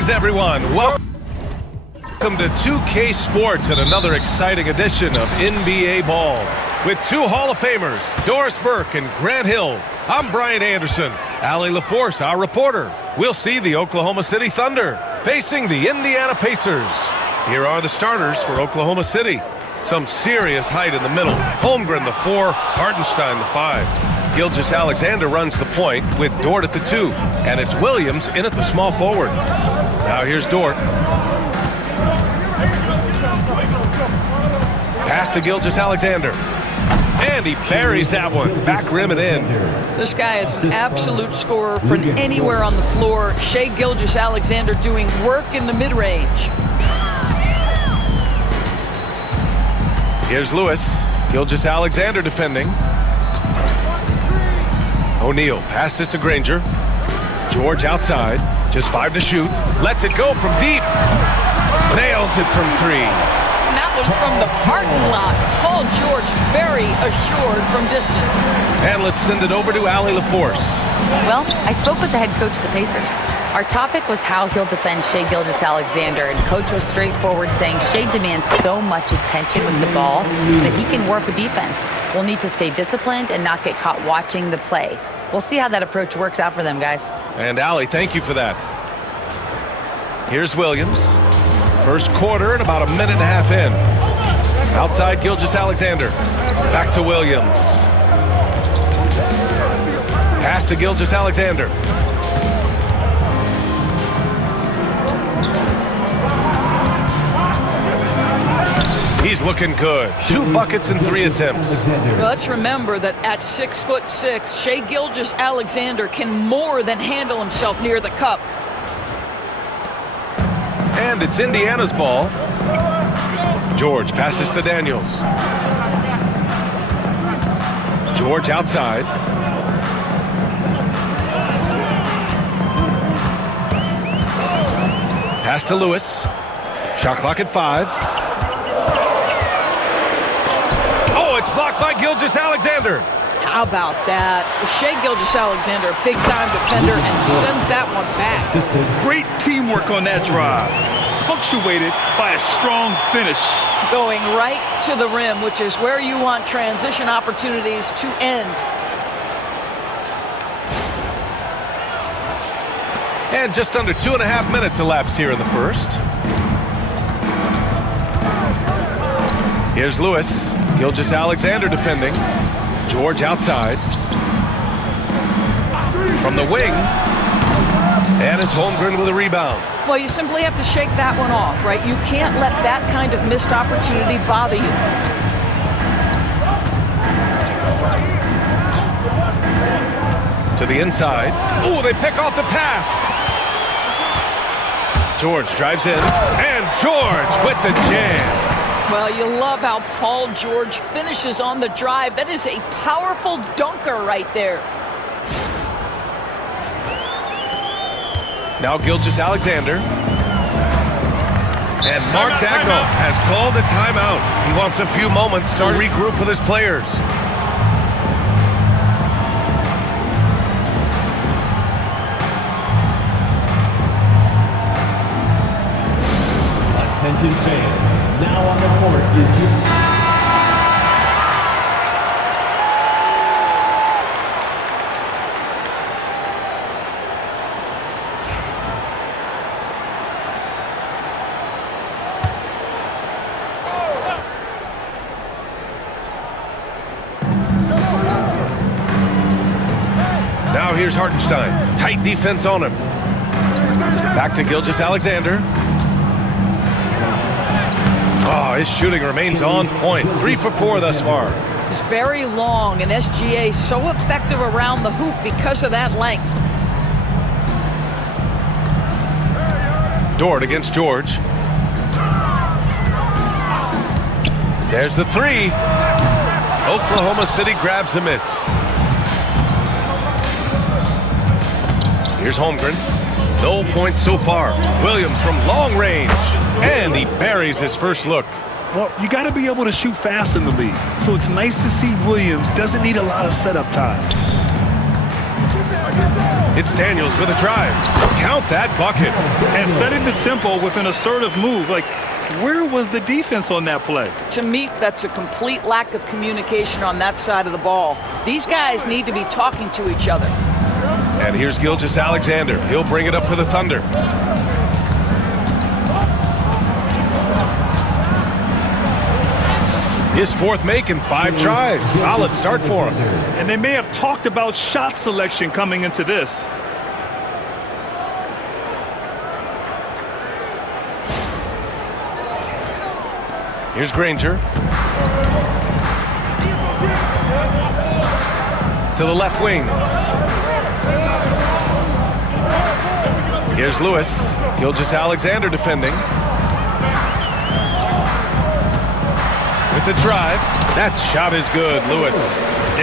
Greetings, everyone. Welcome to 2K Sports and another exciting edition of NBA Ball. With two Hall of Famers, Doris Burke and Grant Hill. I'm Brian Anderson. Allie LaForce, our reporter. We'll see the Oklahoma City Thunder facing the Indiana Pacers. Here are the starters for Oklahoma City. Some serious height in the middle. Holmgren, the 4, Hartenstein, the 5. Gilgeous-Alexander runs the point with Dort at the 2. And it's Williams in at the small forward. Now here's Dort. Pass to Gilgeous-Alexander. And he buries that one. Back rim and in. This guy is an absolute scorer from anywhere on the floor. Shai Gilgeous-Alexander doing work in the mid-range. Here's Lewis. Gilgeous-Alexander defending. O'Neal passes to Granger. George outside. Just 5 to shoot. Lets it go from deep. Nails it from 3. And that was from the parking lot. Paul George very assured from distance. And let's send it over to Allie LaForce. Well, I spoke with the head coach of the Pacers. Our topic was how he'll defend Shai Gilgeous-Alexander, and coach was straightforward, saying Shai demands so much attention with the ball that he can warp a defense. We'll need to stay disciplined and not get caught watching the play. We'll see how that approach works out for them, guys. And Allie, thank you for that. Here's Williams. First quarter and about a minute and a half in. Outside Gilgeous-Alexander. Back to Williams. Pass to Gilgeous-Alexander. He's looking good. 2 buckets and 3 attempts. Well, let's remember that at 6'6", Shai Gilgeous-Alexander can more than handle himself near the cup. And it's Indiana's ball. George passes to Daniels. George outside. Pass to Lewis. Shot clock at 5. It's blocked by Gilgeous-Alexander. How about that? Shai Gilgeous-Alexander, big-time defender, and sends that one back. Great teamwork on that drive, punctuated by a strong finish. Going right to the rim, which is where you want transition opportunities to end. And just under 2.5 minutes elapsed here in the first. Here's Lewis. Gilgeous-Alexander defending. George outside. From the wing. And it's Holmgren with a rebound. Well, you simply have to shake that one off, right? You can't let that kind of missed opportunity bother you. To the inside. Oh, they pick off the pass. George drives in. And George with the jam. Well, you love how Paul George finishes on the drive. That is a powerful dunker right there. Now Gilgeous-Alexander. And Mark Dagnall has called a timeout. He wants a few moments to regroup with his players. Attention fans. Now on the court is Now here's Hartenstein. Tight defense on him. Back to Gilgeous-Alexander. Oh, his shooting remains on point. 3 for 4 thus far. It's very long, and SGA so effective around the hoop because of that length. Dort against George. There's the 3. Oklahoma City grabs a miss. Here's Holmgren. No points so far. Williams from long range. And he buries his first look. Well, you got to be able to shoot fast in the league. So it's nice to see Williams doesn't need a lot of setup time. It's Daniels with a drive. Count that bucket. And setting the tempo with an assertive move. Like, where was the defense on that play? To me, that's a complete lack of communication on that side of the ball. These guys need to be talking to each other. And here's Gilgeous-Alexander. He'll bring it up for the Thunder. His fourth make in 5 tries. Solid start for him. And they may have talked about shot selection coming into this. Here's Granger. To the left wing. Here's Lewis. Gilgeous-Alexander defending. With the drive. That shot is good, Lewis.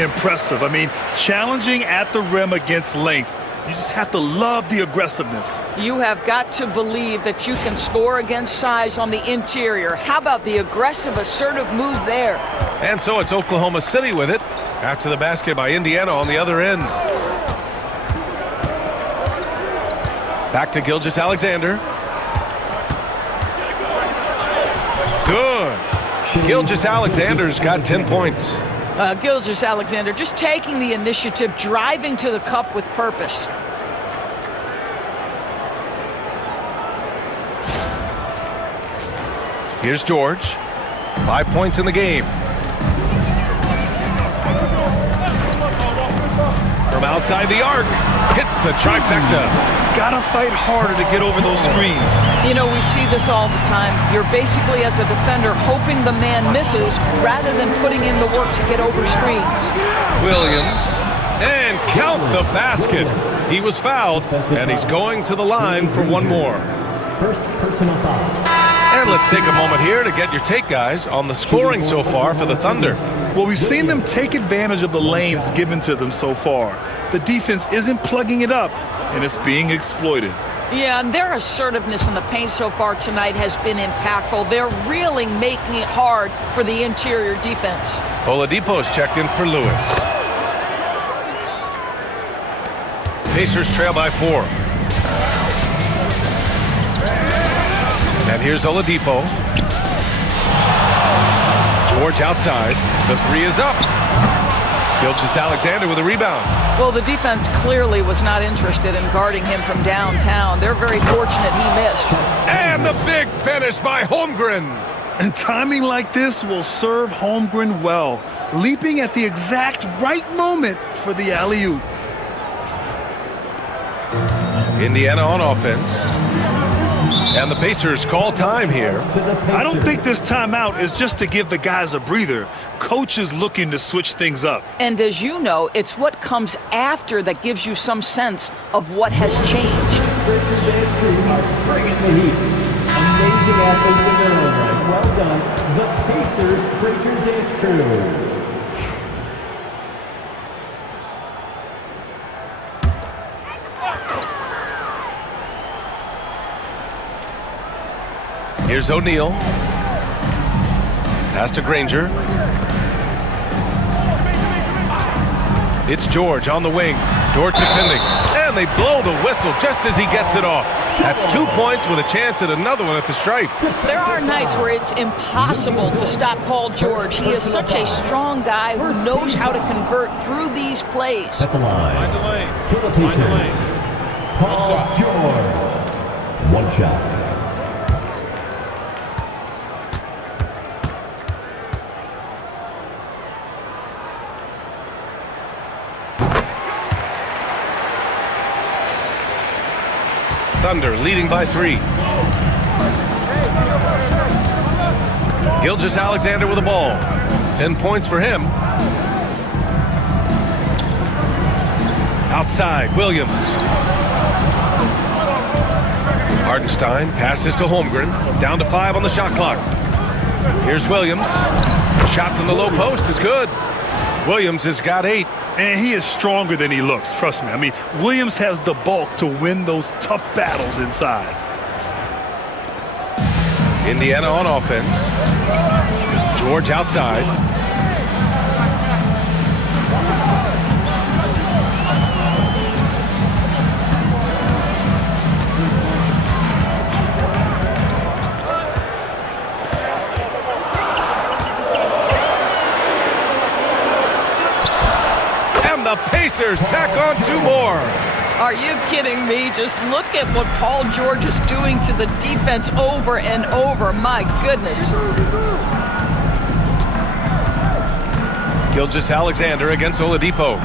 Impressive. I mean, challenging at the rim against length. You just have to love the aggressiveness. You have got to believe that you can score against size on the interior. How about the aggressive, assertive move there? And so it's Oklahoma City with it. After the basket by Indiana on the other end. Back to Gilgeous-Alexander. Good. Gilgeous-Alexander's got 10 points. Gilgeous-Alexander just taking the initiative, driving to the cup with purpose. Here's George. 5 points in the game. From outside the arc, hits the trifecta. Gotta fight harder to get over those screens. You know, we see this all the time. You're basically, as a defender, hoping the man misses rather than putting in the work to get over screens. Williams. And count the basket. He was fouled, and he's going to the line for one more. First personal foul. And let's take a moment here to get your take, guys, on the scoring so far for the Thunder. Well, we've seen them take advantage of the lanes given to them so far. The defense isn't plugging it up, and it's being exploited. Yeah, and their assertiveness in the paint so far tonight has been impactful. They're really making it hard for the interior defense. Oladipo's checked in for Lewis. Pacers trail by 4. And here's Oladipo. George outside. The 3 is up. Gilgeous-Alexander with a rebound. Well, the defense clearly was not interested in guarding him from downtown. They're very fortunate he missed. And the big finish by Holmgren. And timing like this will serve Holmgren well, leaping at the exact right moment for the alley-oop. Indiana on offense. And the Pacers call time here. I don't think this timeout is just to give the guys a breather. Coach is looking to switch things up. And as you know, it's what comes after that gives you some sense of what has changed. Breakers Dance Crew are bringing the heat. Amazing athletes in their own right. Well done, the Pacers Breakers Dance Crew. Here's O'Neal. Pass to Granger. It's George on the wing. George defending. And they blow the whistle just as he gets it off. That's 2 points with a chance at another one at the stripe. There are nights where it's impossible to stop Paul George. He is such a strong guy who knows how to convert through these plays. At the line, for the Pacers, Paul George. One shot. Thunder leading by 3. Gilgeous-Alexander with the ball. 10 points for him. Outside, Williams. Hartenstein passes to Holmgren. Down to 5 on the shot clock. Here's Williams. The shot from the low post is good. Williams has got 8. And he is stronger than he looks, trust me. I mean, Williams has the bulk to win those tough battles inside. Indiana on offense. George outside. Pacers tack on 2 more. Are you kidding me? Just look at what Paul George is doing to the defense over and over. My goodness. Gilgeous-Alexander against Oladipo.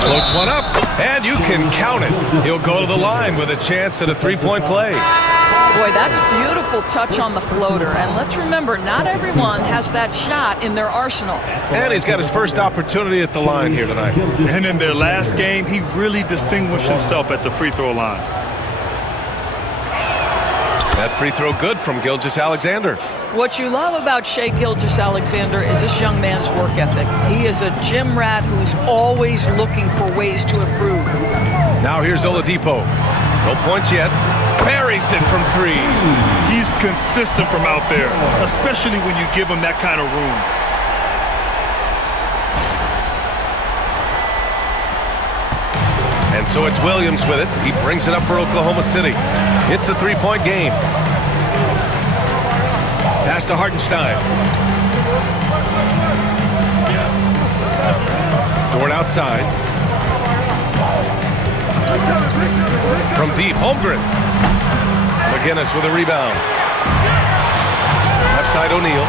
Floats one up, and you can count it. He'll go to the line with a chance at a 3-point play. Boy, that's beautiful touch on the floater. And let's remember, not everyone has that shot in their arsenal. And he's got his first opportunity at the line here tonight. And in their last game, he really distinguished himself at the free throw line. That free throw good from Gilgeous-Alexander. What you love about Shai Gilgeous-Alexander is this young man's work ethic. He is a gym rat who's always looking for ways to improve. Now here's Oladipo. No points yet. Buries it from 3. He's consistent from out there, especially when you give him that kind of room. And so it's Williams with it. He brings it up for Oklahoma City. It's a 3-point game. Pass to Hartenstein. Dort outside. From deep, Holmgren. McGinnis with a rebound. Left side, O'Neal.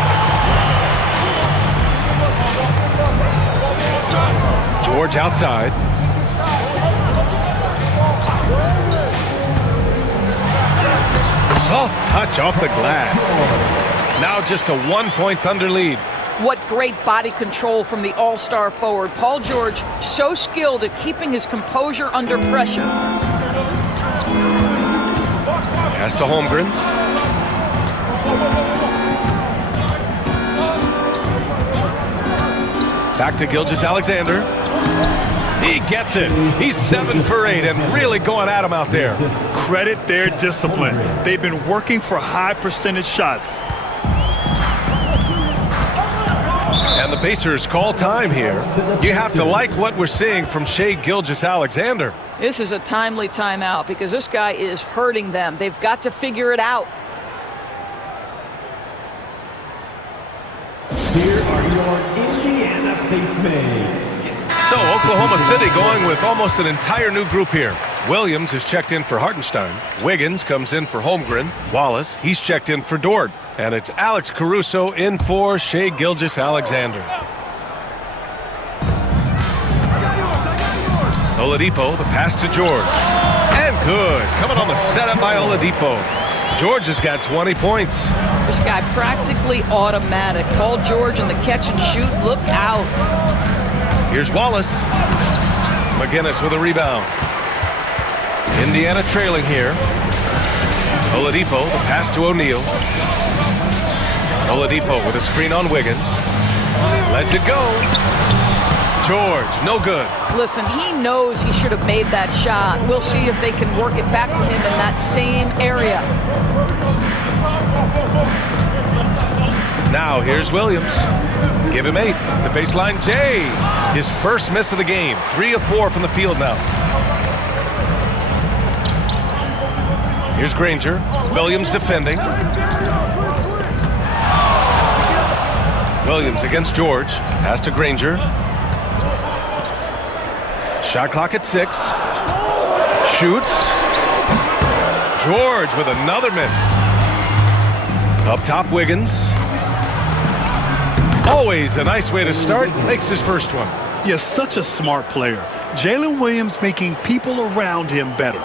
George outside. Soft touch off the glass. Now just a 1-point Thunder lead. What great body control from the all-star forward. Paul George, so skilled at keeping his composure under pressure. Pass to Holmgren. Back to Gilgeous-Alexander. He gets it. He's 7 for 8 and really going at him out there. Credit their discipline. They've been working for high percentage shots. And the Pacers call time here. You have to like what we're seeing from Shai Gilgeous-Alexander. This is a timely timeout because this guy is hurting them. They've got to figure it out. Here are your Indiana Pacemates. So Oklahoma City going with almost an entire new group here. Williams is checked in for Hartenstein. Wiggins comes in for Holmgren. Wallace, he's checked in for Dort. And it's Alex Caruso in for Shai Gilgeous-Alexander. Oladipo, the pass to George. And good. Coming on the setup by Oladipo. George has got 20 points. This guy practically automatic. Paul George in the catch and shoot. Look out. Here's Wallace. McGinnis with a rebound. Indiana trailing here. Oladipo, the pass to O'Neal. Oladipo with a screen on Wiggins. Lets it go. George, no good. Listen, he knows he should have made that shot. We'll see if they can work it back to him in that same area. Now here's Williams. Give him 8. The baseline J. His first miss of the game. 3 of 4 from the field now. Here's Granger. Williams defending. Williams against George. Pass to Granger. Shot clock at 6. Shoots. George with another miss. Up top, Wiggins. Always a nice way to start. Makes his first one. Yes, such a smart player. Jalen Williams making people around him better.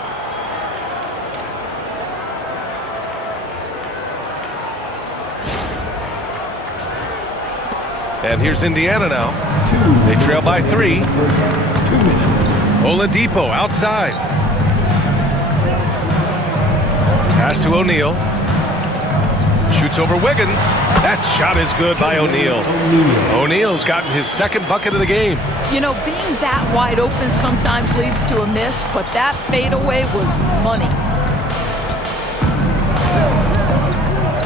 And here's Indiana now. They trail by 3. Oladipo outside. Pass to O'Neal. Shoots over Wiggins. That shot is good by O'Neal. O'Neal's gotten his second bucket of the game. You know, being that wide open sometimes leads to a miss, but that fadeaway was money.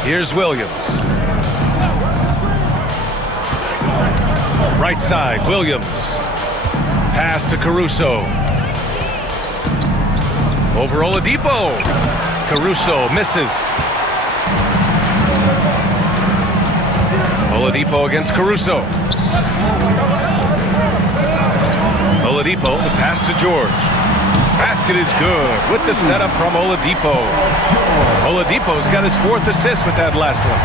Here's Williams. Right side, Williams. Pass to Caruso. Over Oladipo. Caruso misses. Oladipo against Caruso. Oladipo, the pass to George. Basket is good with the setup from Oladipo. Oladipo's got his 4th assist with that last one.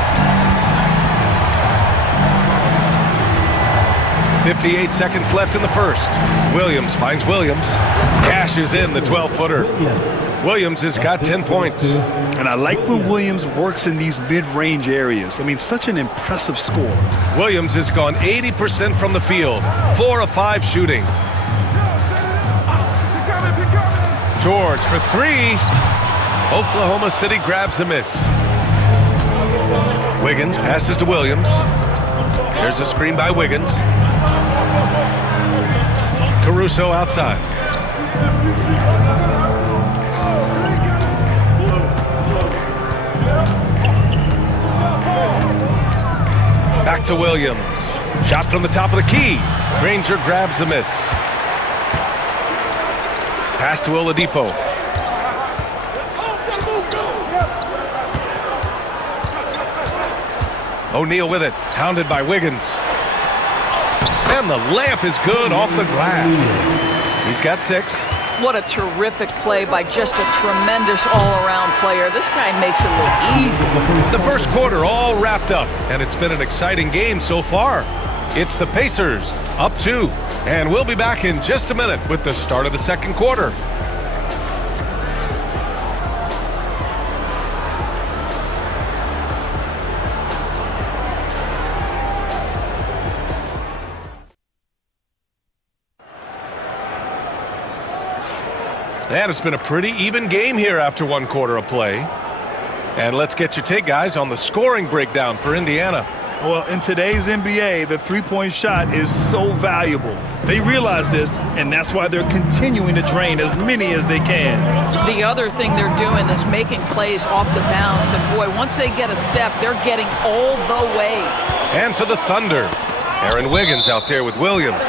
58 seconds left in the first. Williams finds Williams. Cashes in the 12-footer. Williams has got 10 points. And I like when Williams works in these mid-range areas. I mean, such an impressive score. Williams has gone 80% from the field. 4 of 5 shooting. George for 3. Oklahoma City grabs a miss. Wiggins passes to Williams. There's a screen by Wiggins. Caruso outside. Back to Williams. Shot from the top of the key. Granger grabs the miss. Pass to Oladipo. O'Neal with it. Pounded by Wiggins. And the layup is good off the glass. He's got 6. What a terrific play by just a tremendous all-around player. This guy makes it look easy. The first quarter all wrapped up, and it's been an exciting game so far. It's the Pacers up 2, and we'll be back in just a minute with the start of the second quarter. And it's been a pretty even game here after 1 quarter of play. And let's get your take, guys, on the scoring breakdown for Indiana. Well, in today's NBA, the three-point shot is so valuable. They realize this, and that's why they're continuing to drain as many as they can. The other thing they're doing is making plays off the bounce. And, boy, once they get a step, they're getting all the way. And for the Thunder, Aaron Wiggins out there with Williams.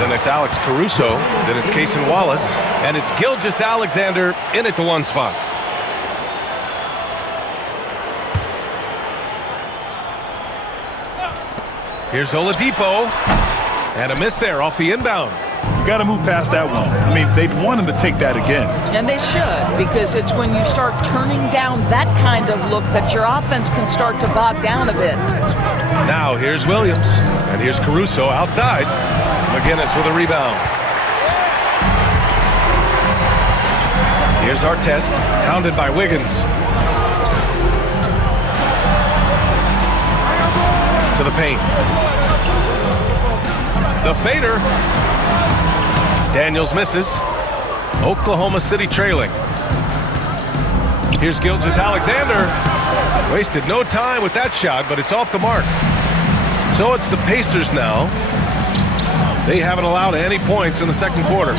Then it's Alex Caruso. Then it's Cason Wallace. And it's Gilgeous-Alexander in at the 1 spot. Here's Oladipo. And a miss there off the inbound. You got to move past that one. I mean, they'd want him to take that again. And they should, because it's when you start turning down that kind of look that your offense can start to bog down a bit. Now here's Williams. And here's Caruso outside. McGinnis with a rebound. Here's Artest, pounded by Wiggins. To the paint. The fader. Daniels misses. Oklahoma City trailing. Here's Gilgeous-Alexander. Wasted no time with that shot, but it's off the mark. So it's the Pacers now. They haven't allowed any points in the second quarter.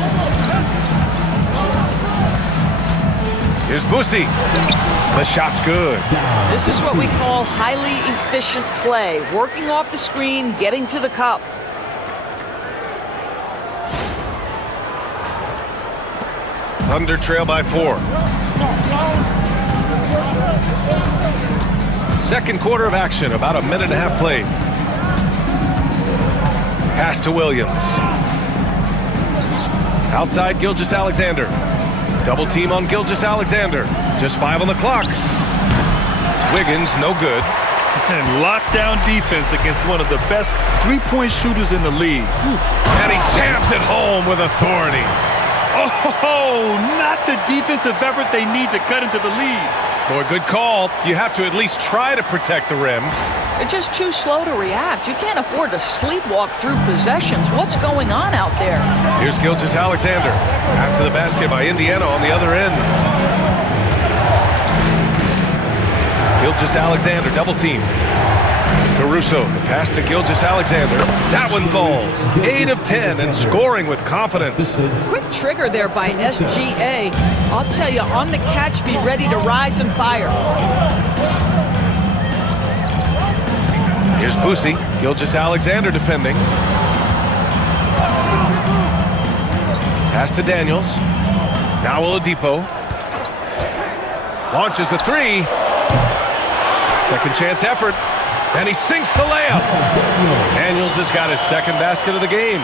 Here's Boosie. The shot's good. This is what we call highly efficient play. Working off the screen, getting to the cup. Thunder trail by 4. Second quarter of action, about a minute and a half played. Pass to Williams. Outside Gilgeous-Alexander. Double team on Gilgeous-Alexander. Just 5 on the clock. Wiggins, no good. And lockdown defense against one of the best three-point shooters in the league. And he jams it home with authority. Oh, not the defensive effort they need to cut into the lead. Boy, good call. You have to at least try to protect the rim. They're just too slow to react. You can't afford to sleepwalk through possessions. What's going on out there? Here's Gilgeous-Alexander. After the basket by Indiana on the other end. Gilgeous-Alexander, double team. Caruso, the pass to Gilgeous-Alexander. That one falls. 8 of 10 and scoring with confidence. Quick trigger there by SGA. I'll tell you, on the catch, be ready to rise and fire. Here's Boosie. Gilgeous-Alexander defending. Pass to Daniels. Now Oladipo. Launches a 3. Second chance effort. And he sinks the layup. Daniels has got his second basket of the game.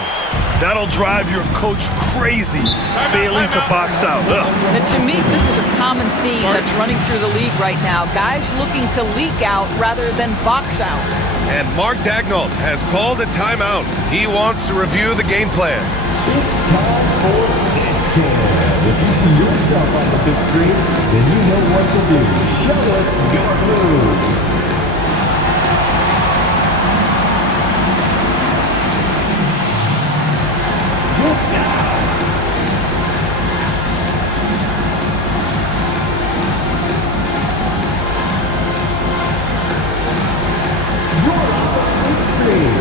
That'll drive your coach crazy, failing to box out. Ugh. And to me, this is a common theme that's running through the league right now. Guys looking to leak out rather than box out. And Mark Daigneault has called a timeout. He wants to review the game plan. It's time for Dance Cam. If you see yourself on the big screen, then you know what to do. Show us your moves. Get down. You're on the big screen.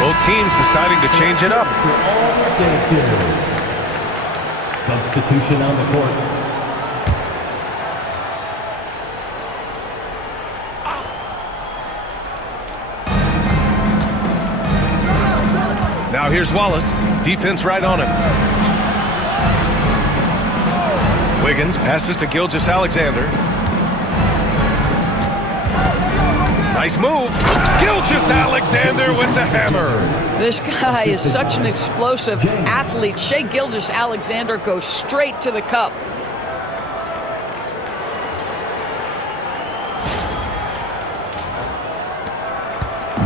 Both teams deciding to change it up. For all the dancers. Substitution on the court. Now here's Wallace. Defense right on him. Wiggins passes to Gilgeous-Alexander. Nice move. Gilgeous-Alexander with the hammer. This guy is such an explosive athlete. Shai Gilgeous-Alexander goes straight to the cup.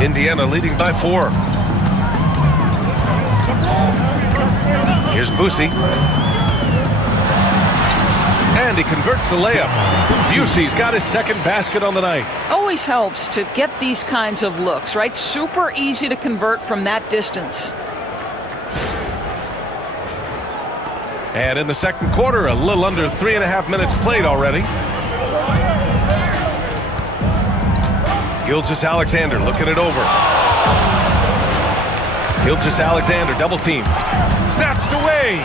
Indiana leading by 4. Here's Busey. And he converts the layup. Busey's got his second basket on the night. Always helps to get these kinds of looks, right? Super easy to convert from that distance. And in the second quarter, a little under 3.5 minutes played already. Gilgeous-Alexander looking it over. Gilgeous-Alexander double team. Snatched away.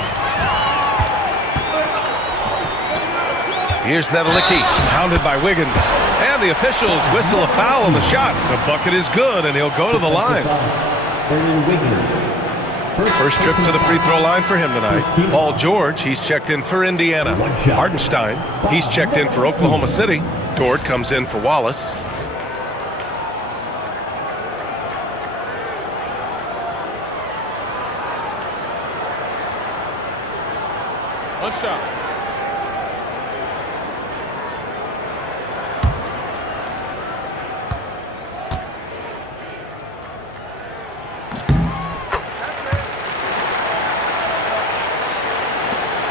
Here's Nedelicki, pounded by Wiggins. And the officials whistle a foul on the shot. The bucket is good, and he'll go to the line. First trip to the free throw line for him tonight. Paul George, he's checked in for Indiana. Hardenstein, he's checked in for Oklahoma City. Dort comes in for Wallace. What's up?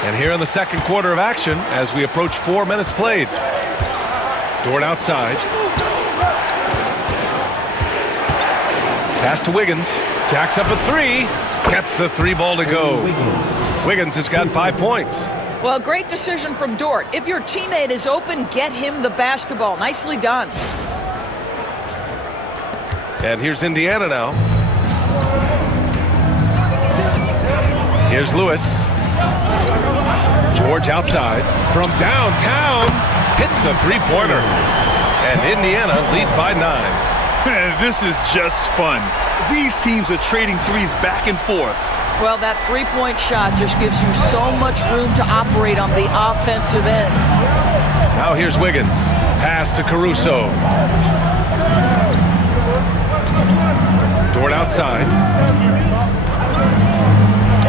And here in the second quarter of action, as we approach 4 minutes played. Dort outside. Pass to Wiggins. Jacks up a 3. Gets the 3 ball to go. Wiggins has got 5 points. Well, great decision from Dort. If your teammate is open, get him the basketball. Nicely done. And here's Indiana now. Here's Lewis. George outside. From downtown. Hits a 3-pointer. And Indiana leads by 9. Man, this is just fun. These teams are trading threes back and forth. Well, that three-point shot just gives you so much room to operate on the offensive end. Now here's Wiggins. Pass to Caruso. Dort outside.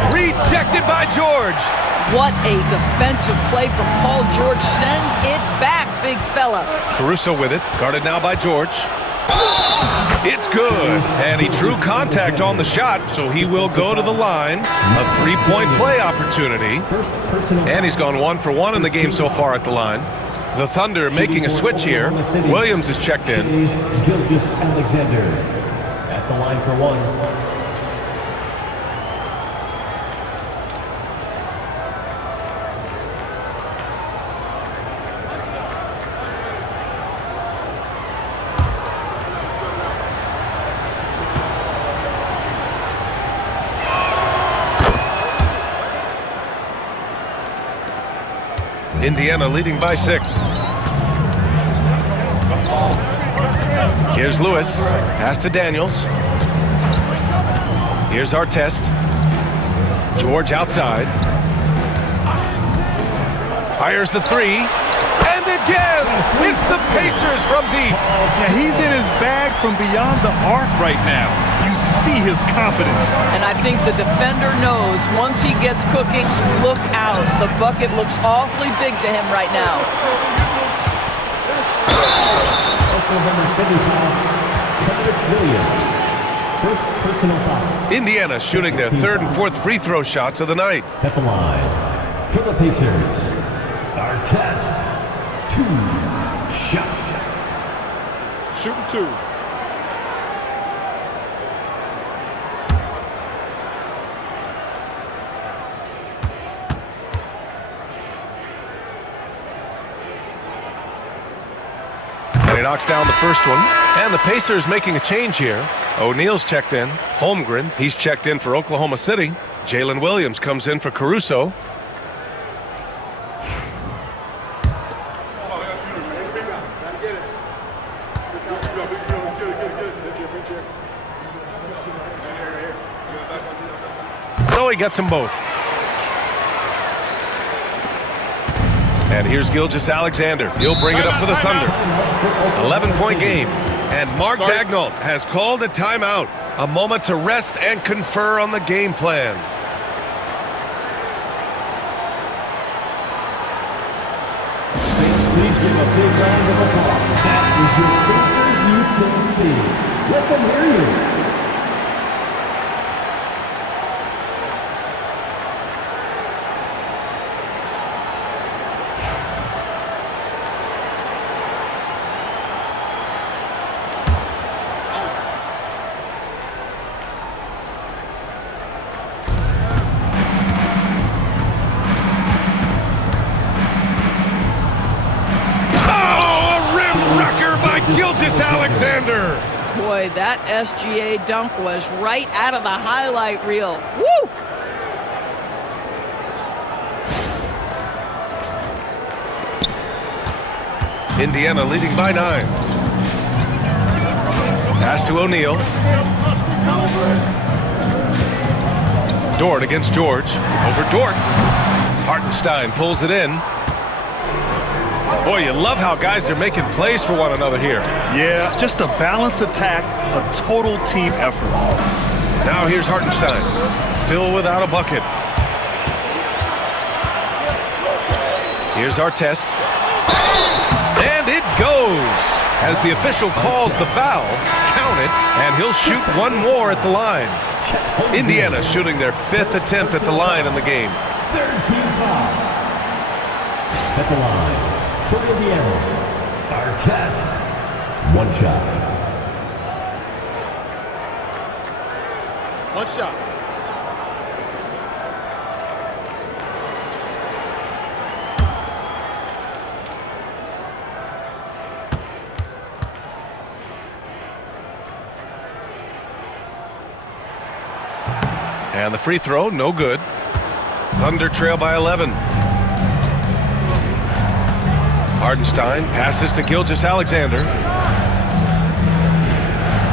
Rejected by George. What a defensive play from Paul George. Send it back, big fella. Caruso with it. Guarded now by George. It's good. And he drew contact on the shot, so he will go to the line. A 3-point play opportunity. And he's gone 1 for 1 in the game so far at the line. The Thunder making a switch here. Williams is checked in. Gilgeous-Alexander at the line for 1. Indiana leading by 6. Here's Lewis. Pass to Daniels. Here's Artest. George outside. Fires the 3. And again, it's the Pacers from deep. Yeah, he's in his bag from beyond the arc right now. You see his confidence. And I think the defender knows once he gets cooking, look out. The bucket looks awfully big to him right now. Oklahoma City foul, Coach Williams. First personal foul. Indiana shooting their 3rd and 4th free throw shots of the night. At the line for the Pacers, Artest. 2 shots. Shooting 2. And he knocks down the first one. And the Pacers making a change here. O'Neal's checked in. Holmgren, he's checked in for Oklahoma City. Jalen Williams comes in for Caruso. So he gets them both. And here's Gilgeous-Alexander. He'll bring it up for the Thunder. 11-point game. And Mark Dagnall has called a timeout. A moment to rest and confer on the game plan. Please give a big round of applause. That is your Pacers youth team. Let them hear you. Gilgeous-Alexander. Boy, that SGA dunk was right out of the highlight reel. Woo! Indiana leading by 9. Pass to O'Neal. Dort against George. Over Dort. Hartenstein pulls it in. Boy, you love how guys are making plays for one another here. Yeah, just a balanced attack, a total team effort. Now here's Hartenstein, still without a bucket. Here's Artest. And it goes! As the official calls the foul, count it, and he'll shoot one more at the line. Indiana shooting their 5th attempt at the line in the game. 3rd team foul. At the line. For Indiana, Artest, 1 shot. 1 shot. And the free throw, no good. Thunder trail by 11. Hartenstein passes to Gilgeous-Alexander.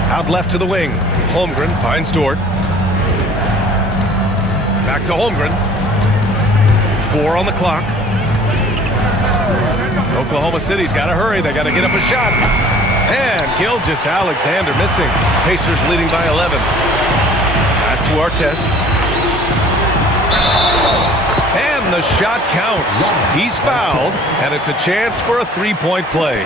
Out left to the wing. Holmgren finds Dort. Back to Holmgren. 4 on the clock. Oklahoma City's got to hurry. They got to get up a shot. And Gilgeous-Alexander missing. Pacers leading by 11. Pass to Artest. And the shot counts. He's fouled, and it's a chance for a 3-point play.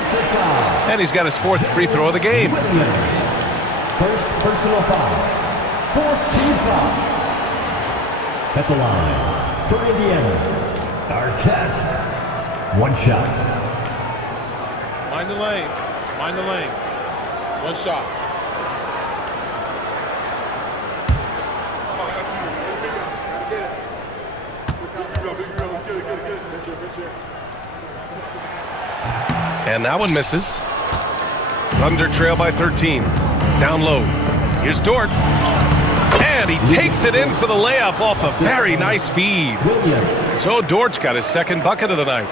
And he's got his 4th free throw of the game. First personal foul. 4th team foul. At the line for Indiana, Artest, 1 shot. Mind the lanes. Mind the lanes. 1 shot. And that one misses. Thunder trail by 13. Down low. Here's Dort. And he takes it in for the layup off a very nice feed. So Dort's got his 2nd bucket of the night.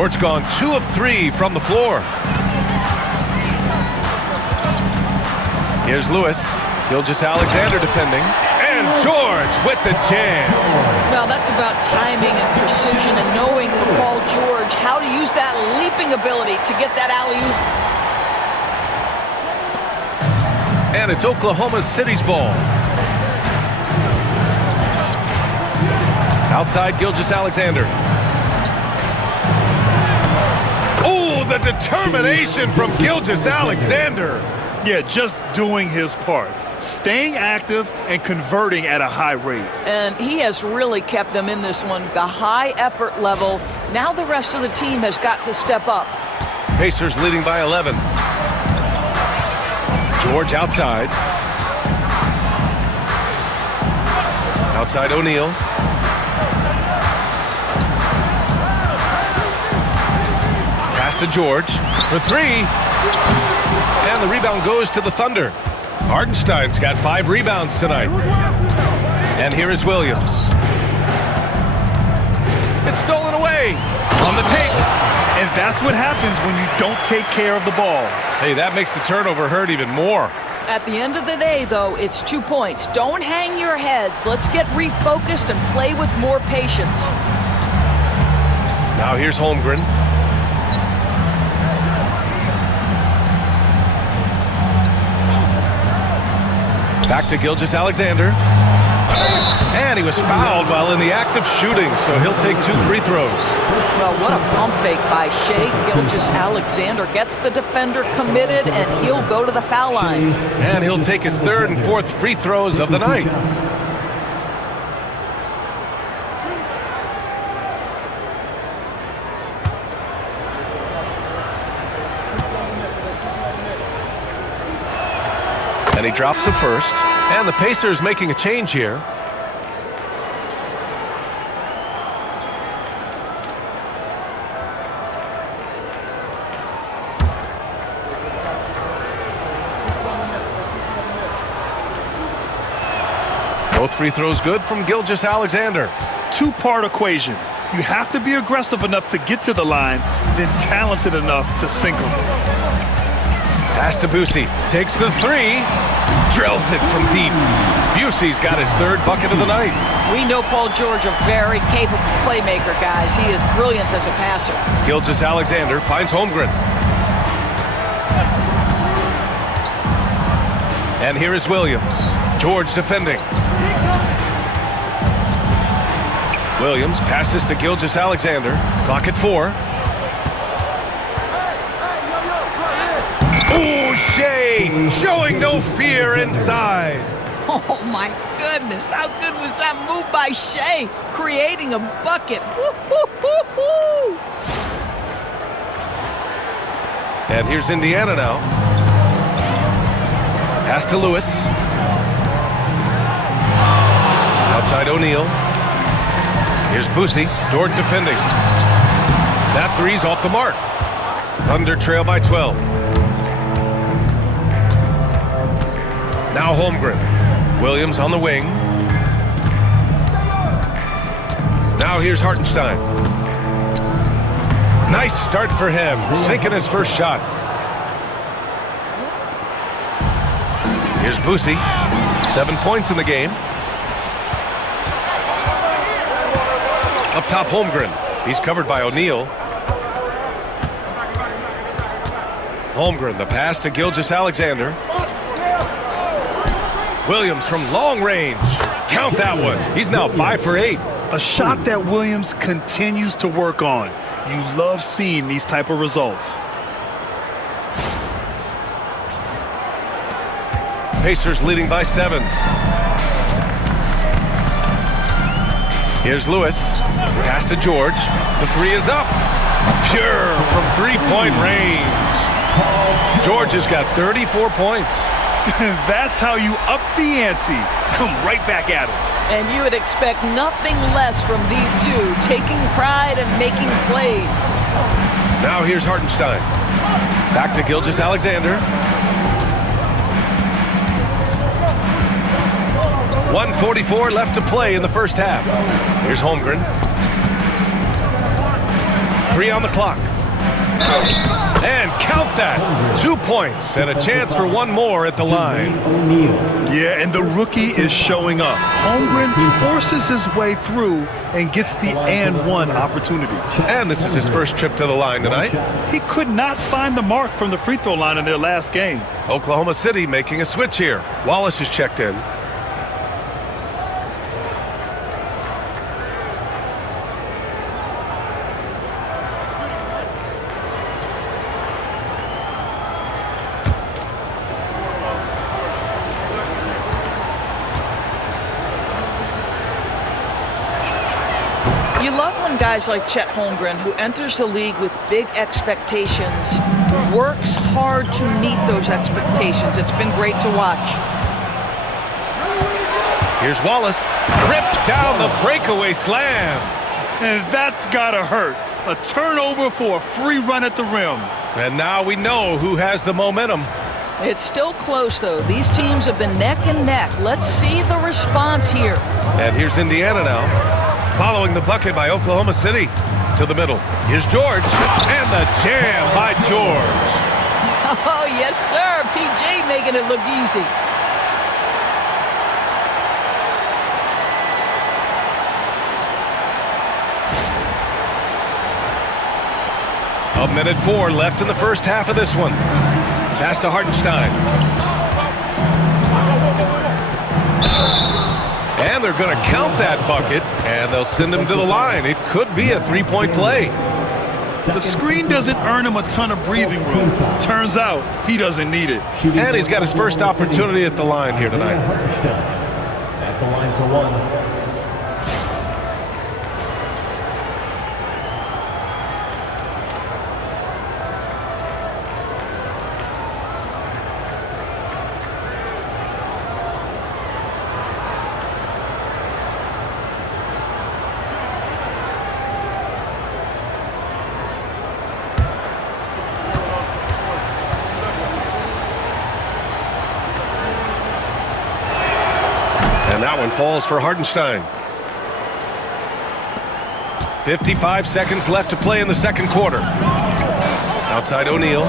Dort's gone 2 of 3 from the floor. Here's Lewis. Gilgeous-Alexander defending. And George with the jam. Well, that's about timing and precision and knowing for Paul George how to use that leaping ability to get that alley-oop. And it's Oklahoma City's ball. Outside Gilgeous-Alexander. Oh, the determination from Gilgeous-Alexander. Yeah, just doing his part. Staying active and converting at a high rate. And he has really kept them in this one. The high effort level. Now the rest of the team has got to step up. Pacers leading by 11. George outside. Outside O'Neal. Pass to George for 3. And the rebound goes to the Thunder. Hartenstein's got 5 rebounds tonight. And here is Williams. It's stolen away on the tape. And that's what happens when you don't take care of the ball. Hey, that makes the turnover hurt even more. At the end of the day, though, it's 2 points. Don't hang your heads. Let's get refocused and play with more patience. Now here's Holmgren. Back to Gilgeous-Alexander. And he was fouled while in the act of shooting, so he'll take 2 free throws. Well, what a pump fake by Shai Gilgeous-Alexander. Gets the defender committed, and he'll go to the foul line. And he'll take his 3rd and 4th free throws of the night. And he drops the first. And the Pacers making a change here. Both free throws good from Gilgeous-Alexander. 2-part equation. You have to be aggressive enough to get to the line, then talented enough to sink them. Pass to Busey. Takes the 3. Drills it from deep. Busey's got his 3rd bucket of the night. We know Paul George, a very capable playmaker, guys. He is brilliant as a passer. Gilgeous-Alexander finds Holmgren. And here is Williams. George defending. Williams passes to Gilgeous-Alexander. Clock at 4. Oh, Shai showing no fear inside. Oh, my goodness. How good was that move by Shai? Creating a bucket. Woo-hoo-hoo-hoo. And here's Indiana now. Pass to Lewis. Outside O'Neal. Here's Busey. Dort defending. That 3's off the mark. Thunder trail by 12. Now Holmgren. Williams on the wing. Now here's Hartenstein. Nice start for him. Sinking his first shot. Here's Busey. 7 points in the game. Up top, Holmgren. He's covered by O'Neal. Holmgren, the pass to Gilgeous-Alexander. Williams from long range. Count that one. He's now 5 for 8. A shot that Williams continues to work on. You love seeing these type of results. Pacers leading by 7. Here's Lewis. Pass to George. The 3 is up. Pure from 3-point range. George has got 34 points. That's how you up the ante. Come right back at him. And you would expect nothing less from these two, taking pride and making plays. Now here's Hartenstein. Back to Gilgeous-Alexander. 1:44 left to play in the first half. Here's Holmgren. 3 on the clock. And count that. 2 points and a chance for one more at the line. Yeah, and the rookie is showing up. Holmgren forces his way through and gets the and one opportunity. And this is his first trip to the line tonight. He could not find the mark from the free throw line in their last game. Oklahoma City making a switch here. Wallace is checked in. You love when guys like Chet Holmgren, who enters the league with big expectations, works hard to meet those expectations. It's been great to watch. Here's Wallace. Ripped down the breakaway slam. And that's gotta hurt. A turnover for a free run at the rim. And now we know who has the momentum. It's still close, though. These teams have been neck and neck. Let's see the response here. And here's Indiana now. Following the bucket by Oklahoma City. To the middle. Here's George. And the jam by George. Oh, yes, sir. PJ making it look easy. A minute 4 left in the first half of this one. Pass to Hartenstein. And they're going to count that bucket, and they'll send him to the line. It could be a three-point play. The screen doesn't earn him a ton of breathing room. Turns out he doesn't need it. And he's got his first opportunity at the line here tonight. At the line for one. And that one falls for Hartenstein. 55 seconds left to play in the second quarter. Outside O'Neal.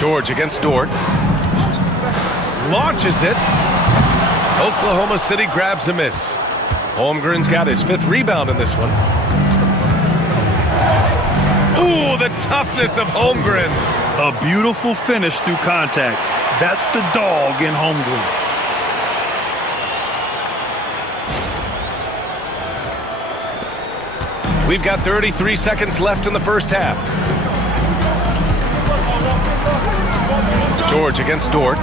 George against Dort. Launches it. Oklahoma City grabs a miss. Holmgren's got his 5th rebound in this one. Ooh, the toughness of Holmgren. A beautiful finish through contact. That's the dog in Holmgren. We've got 33 seconds left in the first half. George against Dort.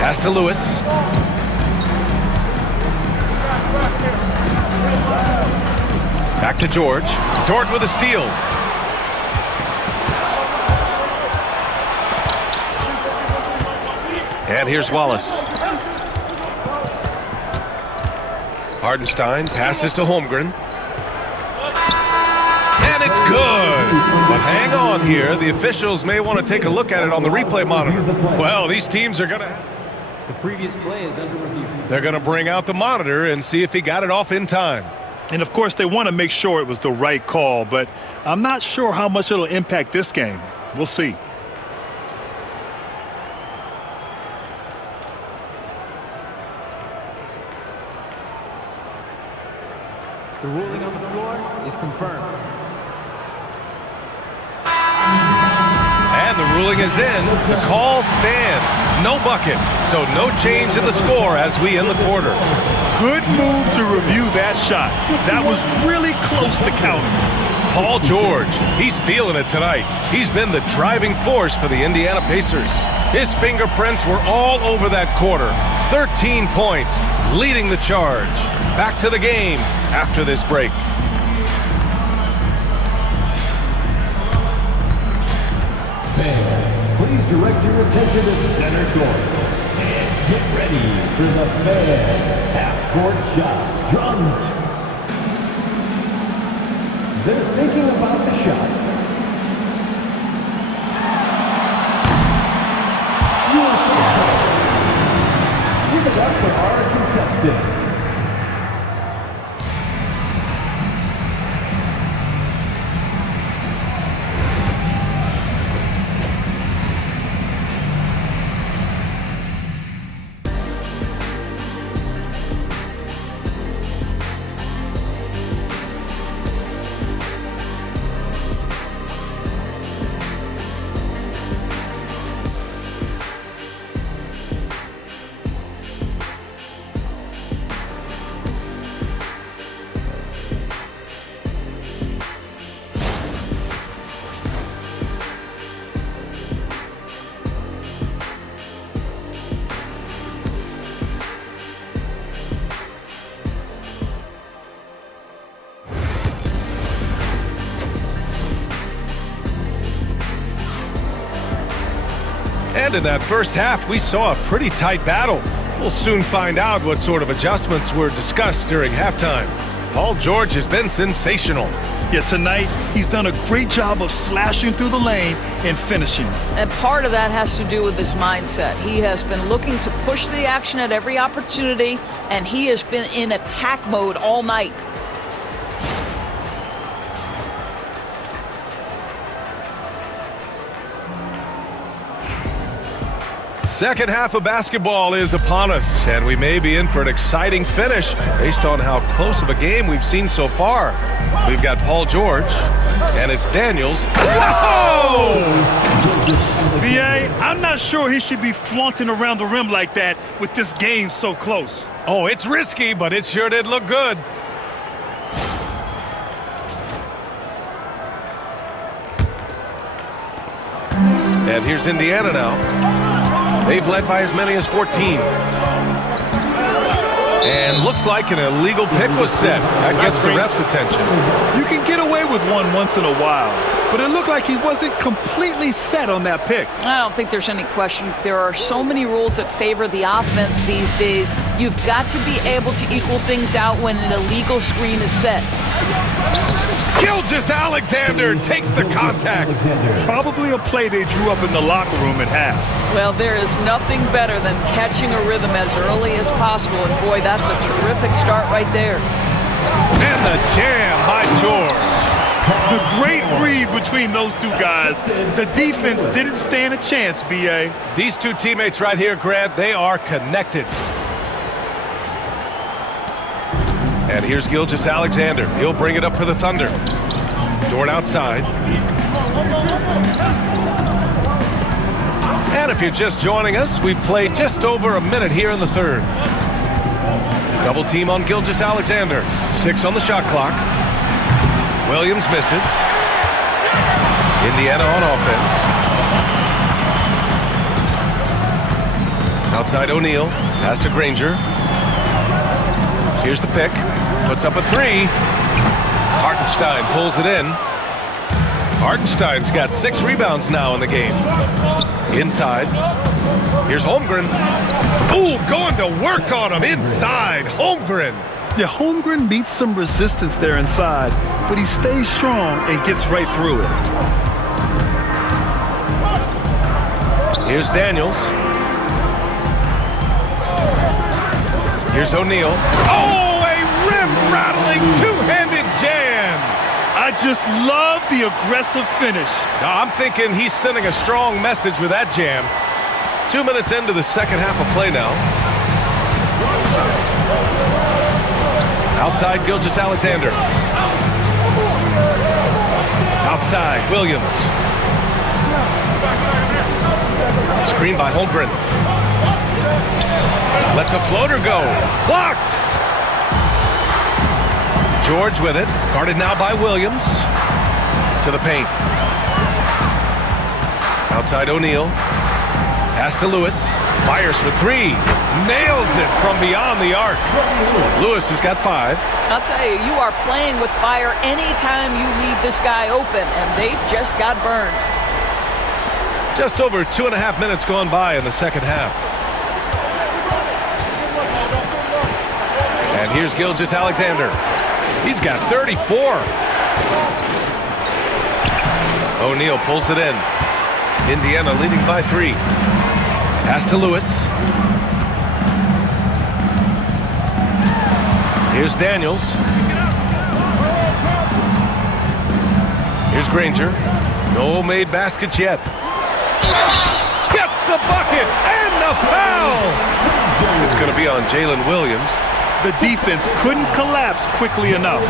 Pass to Lewis. Back to George. Dort with a steal. And here's Wallace. Hartenstein passes to Holmgren. And it's good. But hang on here. The officials may want to take a look at it on the replay monitor. Well, these teams are going to... The previous play is under review. They're going to bring out the monitor and see if he got it off in time. And, of course, they want to make sure it was the right call, but I'm not sure how much it'll impact this game. We'll see. The ruling on the floor is confirmed. And the ruling is in. The call stands. No bucket. So no change in the score as we end the quarter. Good move to review that shot. That was really close to counting. Paul George, he's feeling it tonight. He's been the driving force for the Indiana Pacers. His fingerprints were all over that quarter. 13 points, leading the charge. Back to the game after this break. Fans, please direct your attention to center court. And get ready for the fan half-court shot. Drums. They're thinking about the shot. Give it up for our contestant. And in that first half, we saw a pretty tight battle. We'll soon find out what sort of adjustments were discussed during halftime. Paul George has been sensational. Yeah, tonight, he's done a great job of slashing through the lane and finishing. And part of that has to do with his mindset. He has been looking to push the action at every opportunity, and he has been in attack mode all night. Second half of basketball is upon us, and we may be in for an exciting finish based on how close of a game we've seen so far. We've got Paul George, and it's Daniels. Whoa! B.A., I'm not sure he should be flaunting around the rim like that with this game so close. Oh, it's risky, but it sure did look good. And here's Indiana now. They've led by as many as 14. And looks like an illegal pick was set. That gets the ref's attention. You can get away with one once in a while, but it looked like he wasn't completely set on that pick. I don't think there's any question. There are so many rules that favor the offense these days. You've got to be able to equal things out when an illegal screen is set. Gilgeous-Alexander takes the contact. Probably a play they drew up in the locker room at half. Well, there is nothing better than catching a rhythm as early as possible, and boy, that's a terrific start right there. And the jam by George. The great read between those two guys. The defense didn't stand a chance, B.A. These two teammates right here, Grant, they are connected. And here's Gilgeous-Alexander. He'll bring it up for the Thunder. Dort outside. And if you're just joining us, we've played just over a minute here in the third. Double team on Gilgeous-Alexander. 6 on the shot clock. Williams misses. Indiana on offense. Outside O'Neal. Pass to Granger. Here's the pick. Puts up a 3. Hartenstein pulls it in. Hartenstein's got 6 rebounds now in the game. Inside. Here's Holmgren. Ooh, going to work on him inside. Holmgren. Yeah, Holmgren meets some resistance there inside, but he stays strong and gets right through it. Here's Daniels. Here's O'Neal. Oh, a rim-rattling two-handed jam. I just love the aggressive finish. Now, I'm thinking he's sending a strong message with that jam. 2 minutes into the second half of play now. Outside Gilgeous-Alexander. Outside Williams. Screen by Holmgren. Lets a floater go. Blocked. George with it. Guarded now by Williams. To the paint. Outside O'Neal. Pass to Lewis. Fires for 3. Nails it from beyond the arc. Lewis has got 5. I'll tell you, you are playing with fire anytime you leave this guy open, and they just got burned. Just over 2.5 minutes gone by in the second half. And here's Gilgeous-Alexander. He's got 34. O'Neal pulls it in. Indiana leading by 3. Pass to Lewis. Here's Daniels. Here's Granger. No made baskets yet. Gets the bucket and the foul. It's going to be on Jalen Williams. The defense couldn't collapse quickly enough.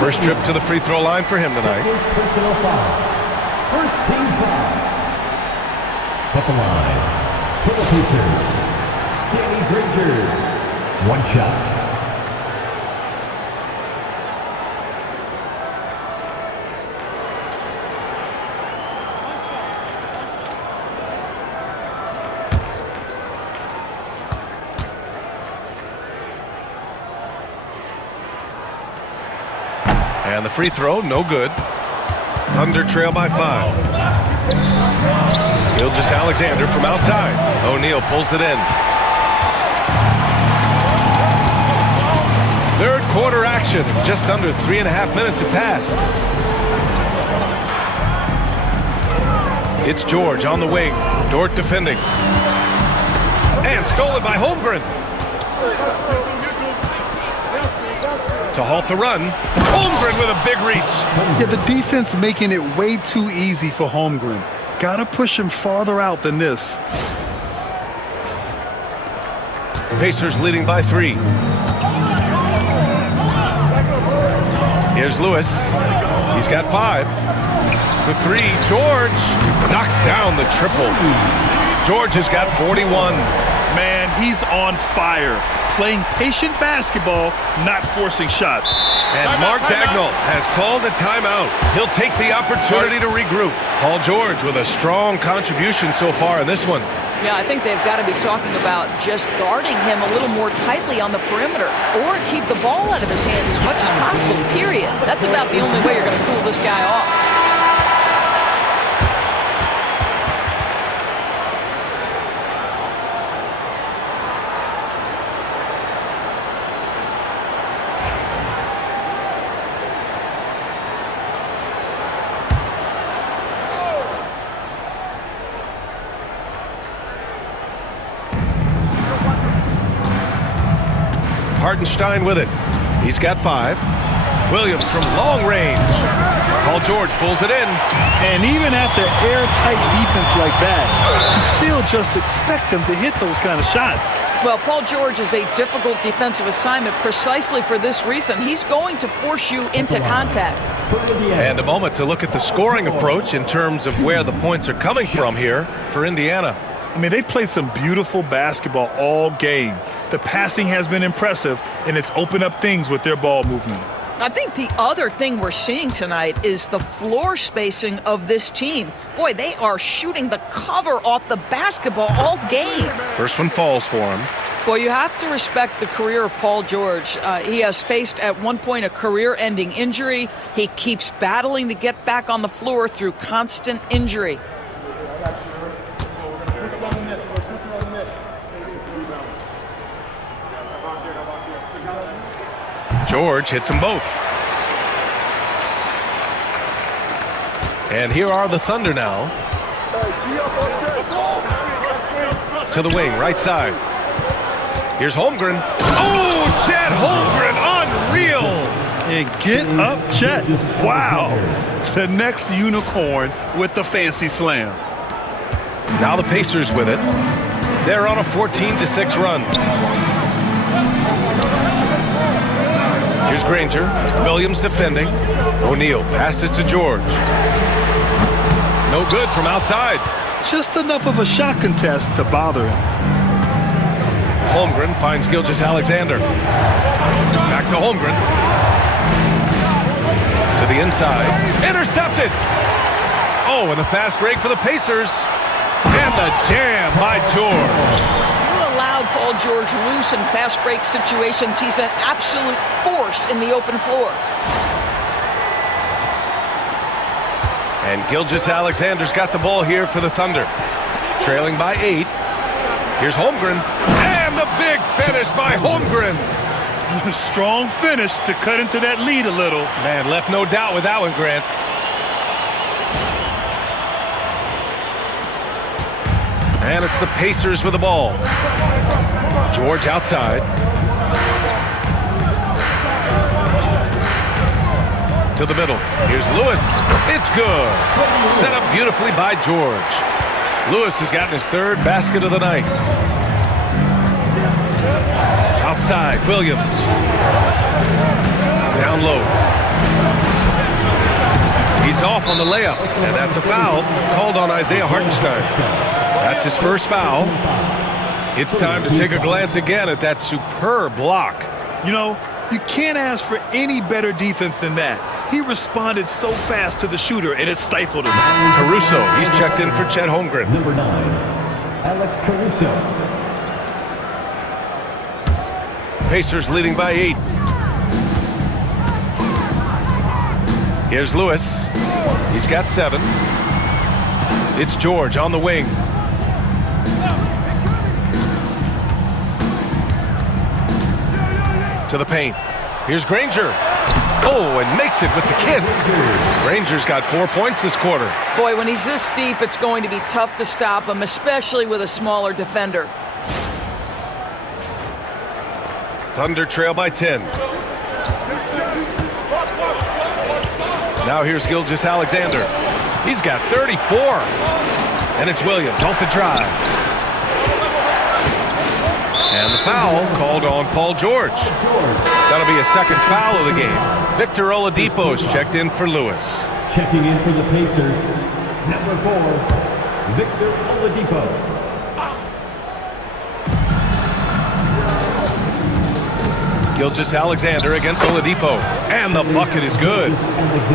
First trip to the free throw line for him tonight. Personal foul. First team foul. At the line, for the Pacers, Danny Granger. 1 shot. And the free throw, no good. Thunder trail by 5. Gilgeous-Alexander from outside. O'Neal pulls it in. Third quarter action. Just under 3.5 minutes have passed. It's George on the wing. Dort defending. And stolen by Holmgren. To halt the run. Holmgren with a big reach. Yeah, the defense making it way too easy for Holmgren. Gotta push him farther out than this. Pacers leading by 3. Here's Lewis. He's got 5. For 3, George knocks down the triple. George has got 41. Man, he's on fire. Playing patient basketball, not forcing shots. And Mark Dagnall has called a timeout. He'll take the opportunity to regroup. Paul George with a strong contribution so far in this one. Yeah, I think they've got to be talking about just guarding him a little more tightly on the perimeter or keep the ball out of his hands as much as possible, period. That's about the only way you're going to cool this guy off. Hartenstein with it. He's got 5. Williams from long range. Paul George pulls it in. And even after airtight defense like that, you still just expect him to hit those kind of shots. Well, Paul George is a difficult defensive assignment precisely for this reason. He's going to force you into contact. And a moment to look at the scoring approach in terms of where the points are coming from here for Indiana. I mean, they've played some beautiful basketball all game. The passing has been impressive, and it's opened up things with their ball movement. I think the other thing we're seeing tonight is the floor spacing of this team. Boy, they are shooting the cover off the basketball all game. First one falls for him. Well, you have to respect the career of Paul George. He has faced at one point a career-ending injury. He keeps battling to get back on the floor through constant injury. George hits them both. And here are the Thunder now. To the wing, right side. Here's Holmgren. Oh, Chet Holmgren, unreal! And get up, Chet. Wow. The next unicorn with the fancy slam. Now the Pacers with it. They're on a 14-6 run. Here's Granger. Williams defending. O'Neal passes to George. No good from outside. Just enough of a shot contest to bother him. Holmgren finds Gilgeous-Alexander. Back to Holmgren. To the inside. Intercepted. Oh, and a fast break for the Pacers. And the jam by George. Paul George loose in fast break situations. He's an absolute force in the open floor. And Gilgeous-Alexander's got the ball here for the Thunder. Trailing by 8. Here's Holmgren. And the big finish by Holmgren. Strong finish to cut into that lead a little. Man, left no doubt with that one, Grant. And it's the Pacers with the ball. George outside. To the middle. Here's Lewis. It's good. Set up beautifully by George. Lewis has gotten his 3rd basket of the night. Outside, Williams. Down low. He's off on the layup, and that's a foul called on Isaiah Hartenstein. That's his first foul. It's time to take a glance again at that superb block. You know, you can't ask for any better defense than that. He responded so fast to the shooter, and it stifled him. Caruso, he's checked in for Chet Holmgren. Number 9, Alex Caruso. Pacers leading by 8. Here's Lewis. He's got 7. It's George on the wing. To the paint. Here's Granger. Oh, and makes it with the kiss. Granger's got 4 points this quarter. Boy, when he's this deep, it's going to be tough to stop him, especially with a smaller defender. Thunder trail by 10. Now here's Gilgeous-Alexander. He's got 34. And it's Williams off the drive. And the foul called on Paul George. That'll be a second foul of the game. Victor Oladipo's checked in for Lewis. Checking in for the Pacers, number 4, Victor Oladipo. Gilgeous-Alexander against Oladipo. And the bucket is good.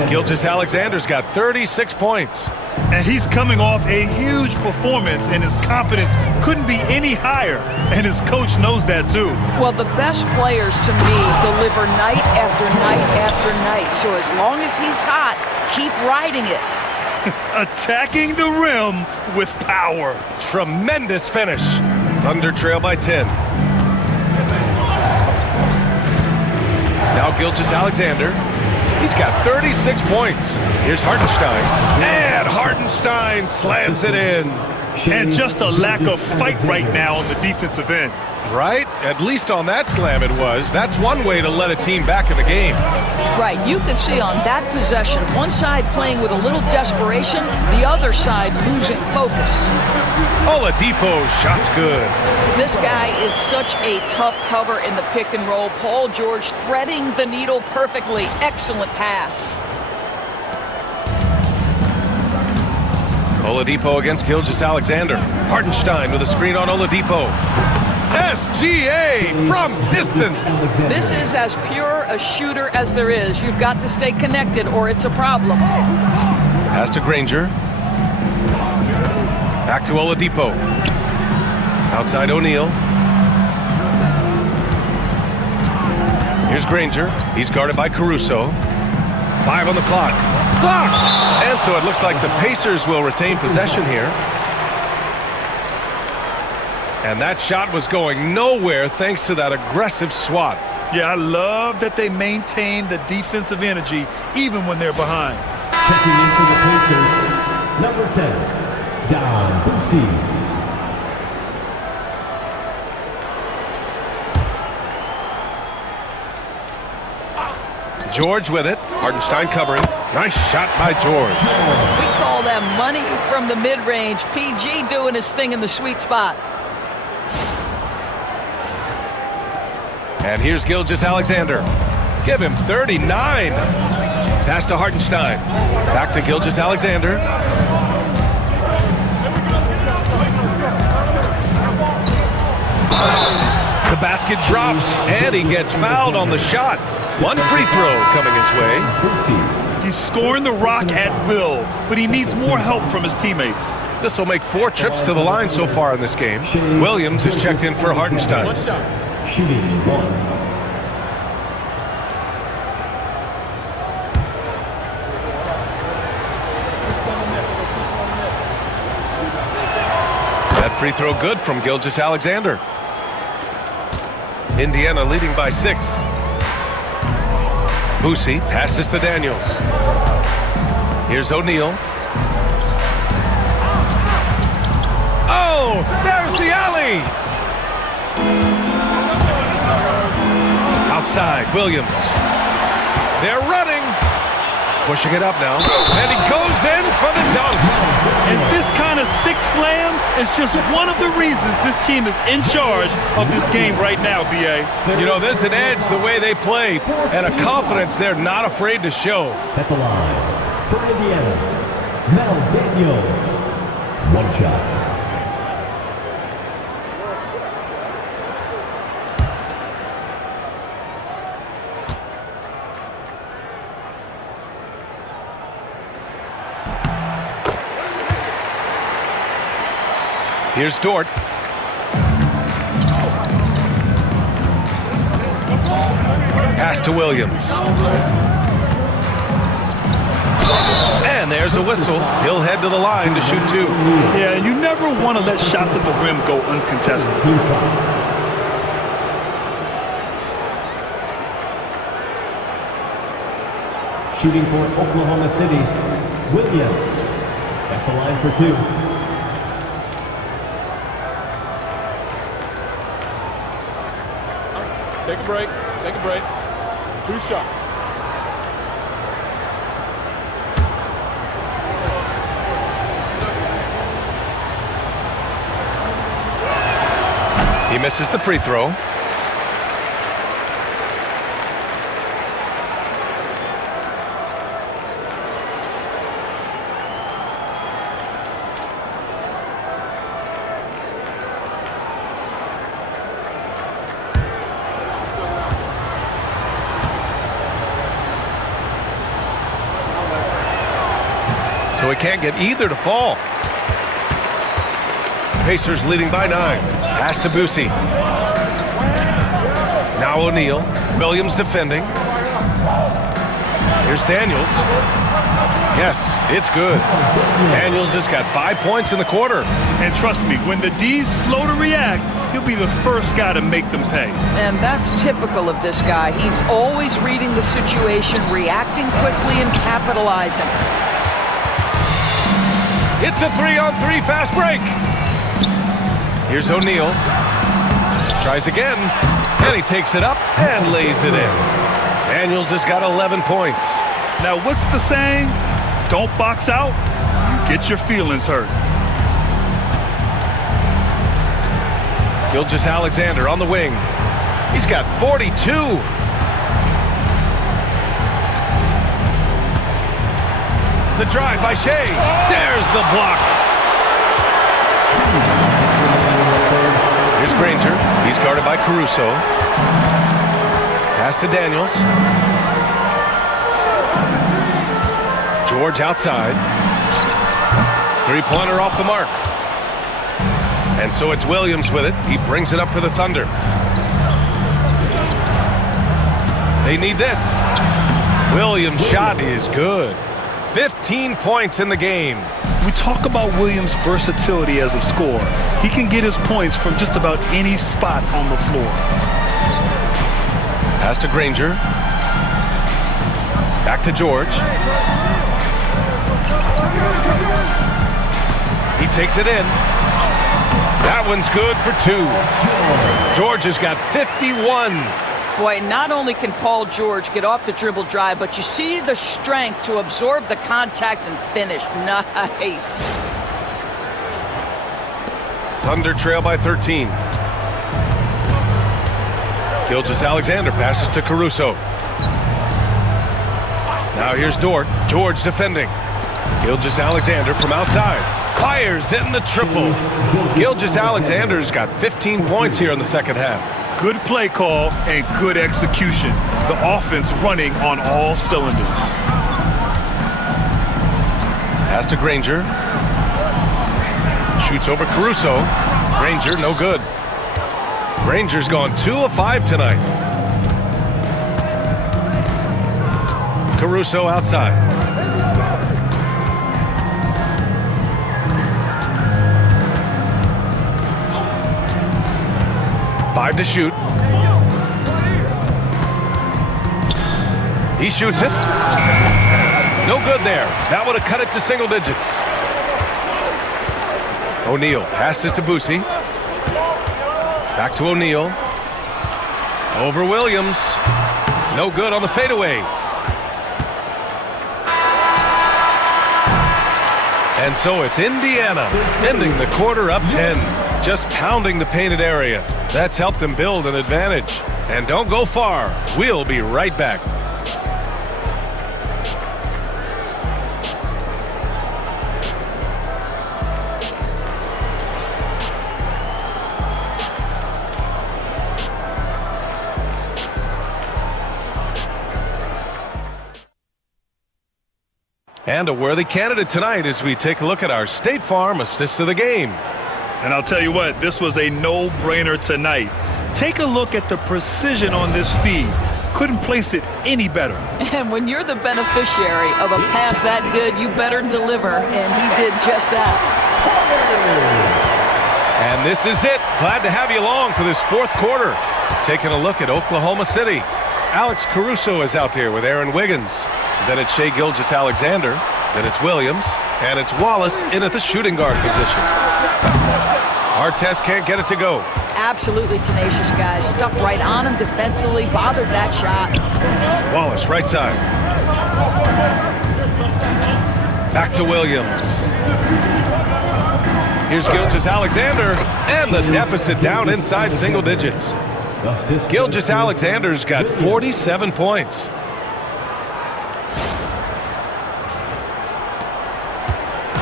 Gilgeous-Alexander's got 36 points. And he's coming off a huge performance, and his confidence couldn't be any higher. And his coach knows that, too. Well, the best players, to me, deliver night after night after night. So as long as he's hot, keep riding it. Attacking the rim with power. Tremendous finish. Thunder trail by 10. Now Gilgeous-Alexander. He's got 36 points. Here's Hartenstein. And Hartenstein slams it in. And just a lack of fight right now on the defensive end. Right? At least on that slam it was. That's one way to let a team back in the game. Right, you can see on that possession, one side playing with a little desperation, the other side losing focus. Oladipo's shot's good. This guy is such a tough cover in the pick and roll. Paul George threading the needle perfectly. Excellent pass. Oladipo against Gilgeous-Alexander. Hartenstein with a screen on Oladipo. SGA from distance. This is as pure a shooter as there is. You've got to stay connected or it's a problem. Pass to Granger. Back to Oladipo. Outside O'Neal. Here's Granger. He's guarded by Caruso. 5 on the clock. Blocked! And so it looks like the Pacers will retain possession here. And that shot was going nowhere thanks to that aggressive swat. Yeah, I love that they maintain the defensive energy even when they're behind. Checking in for the Pacers, number 10, Don Boosie. George with it. Hartenstein covering. Nice shot by George. We call that money from the mid-range. PG doing his thing in the sweet spot. And here's Gilgeous-Alexander. Give him 39. Pass to Hartenstein. Back to Gilgeous-Alexander. The basket drops, and he gets fouled on the shot. One free throw coming his way. He's scoring the rock at will, but he needs more help from his teammates. This will make 4 trips to the line so far in this game. Williams is checked in for Hartenstein. Shooting 1. That free throw good from Gilgeous-Alexander. Indiana leading by 6. Boosie passes to Daniels. Here's O'Neal. Oh, there's the alley! Outside, Williams. They're running. Pushing it up now. And he goes in for the dunk. And this kind of sick slam is just one of the reasons this team is in charge of this game right now, B.A. You know, there's an edge the way they play and a confidence they're not afraid to show. At the line, for Indiana, Mel Daniels. 1 shot. Here's Dort. Pass to Williams. And there's a whistle. He'll head to the line to shoot 2. Yeah, you never want to let shots at the rim go uncontested. Team foul. Shooting for Oklahoma City, Williams at the line for 2. Take a break. Take a break. 2 shots. He misses the free throw. So he can't get either to fall. Pacers leading by 9. Pass to Boosie. Now O'Neal. Williams defending. Here's Daniels. Yes, it's good. Daniels has got 5 points in the quarter. And trust me, when the D's slow to react, he'll be the first guy to make them pay. And that's typical of this guy. He's always reading the situation, reacting quickly, and capitalizing. It's a 3-on-3 fast break. Here's O'Neal. Tries again, and he takes it up and lays it in. Daniels has got 11 points. Now, what's the saying? Don't box out, you get your feelings hurt. Gilgeous-Alexander on the wing. He's got 42. The drive by Shea. There's the block. Here's Granger. He's guarded by Caruso. Pass to Daniels. George outside. Three-pointer off the mark. And so it's Williams with it. He brings it up for the Thunder. They need this. Williams' shot is good. 15 points in the game. We talk about Williams' versatility as a scorer. He can get his points from just about any spot on the floor. Pass to Granger. Back to George. He takes it in. That one's good for 2. George has got 51. Boy, not only can Paul George get off the dribble drive, but you see the strength to absorb the contact and finish. Nice. Thunder trail by 13. Gilgeous-Alexander passes to Caruso. Now here's Dort. George defending. Gilgeous-Alexander from outside. Fires in the triple. Gilgeous-Alexander's got 15 points here in the second half. Good play call and good execution. The offense running on all cylinders. Pass to Granger. Shoots over Caruso. Granger, no good. Granger's gone 2 of 5 tonight. Caruso outside. Five to shoot. He shoots it. No good there. That would have cut it to single digits. O'Neal passes to Boosie. Back to O'Neal. Over Williams. No good on the fadeaway. And so it's Indiana ending the quarter up 10. Just pounding the painted area. That's helped them build an advantage. And don't go far. We'll be right back. And a worthy candidate tonight as we take a look at our State Farm assist of the game. And I'll tell you what, this was a no-brainer tonight. Take a look at the precision on this feed. Couldn't place it any better. And when you're the beneficiary of a pass that good, you better deliver, and he did just that. And this is it. Glad to have you along for this fourth quarter. Taking a look at Oklahoma City. Alex Caruso is out there with Aaron Wiggins. Then it's Shai Gilgeous-Alexander. Then it's Williams. And it's Wallace in at the shooting guard position. Artest can't get it to go. Absolutely tenacious, guys. Stuck right on him defensively, bothered that shot. Wallace, right side. Back to Williams. Here's Gilgeous-Alexander, and the deficit down inside single digits. Gilgeous-Alexander's got 47 points.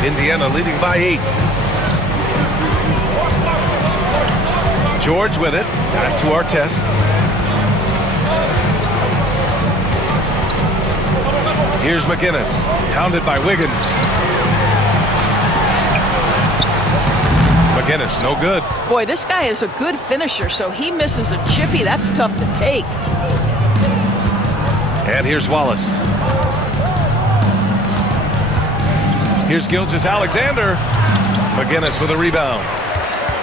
Indiana leading by 8. George with it. Pass to Artest. Here's McGinnis. Hounded by Wiggins. McGinnis, no good. Boy, this guy is a good finisher, so he misses a chippy. That's tough to take. And here's Wallace. Here's Gilgeous-Alexander. McGinnis with a rebound.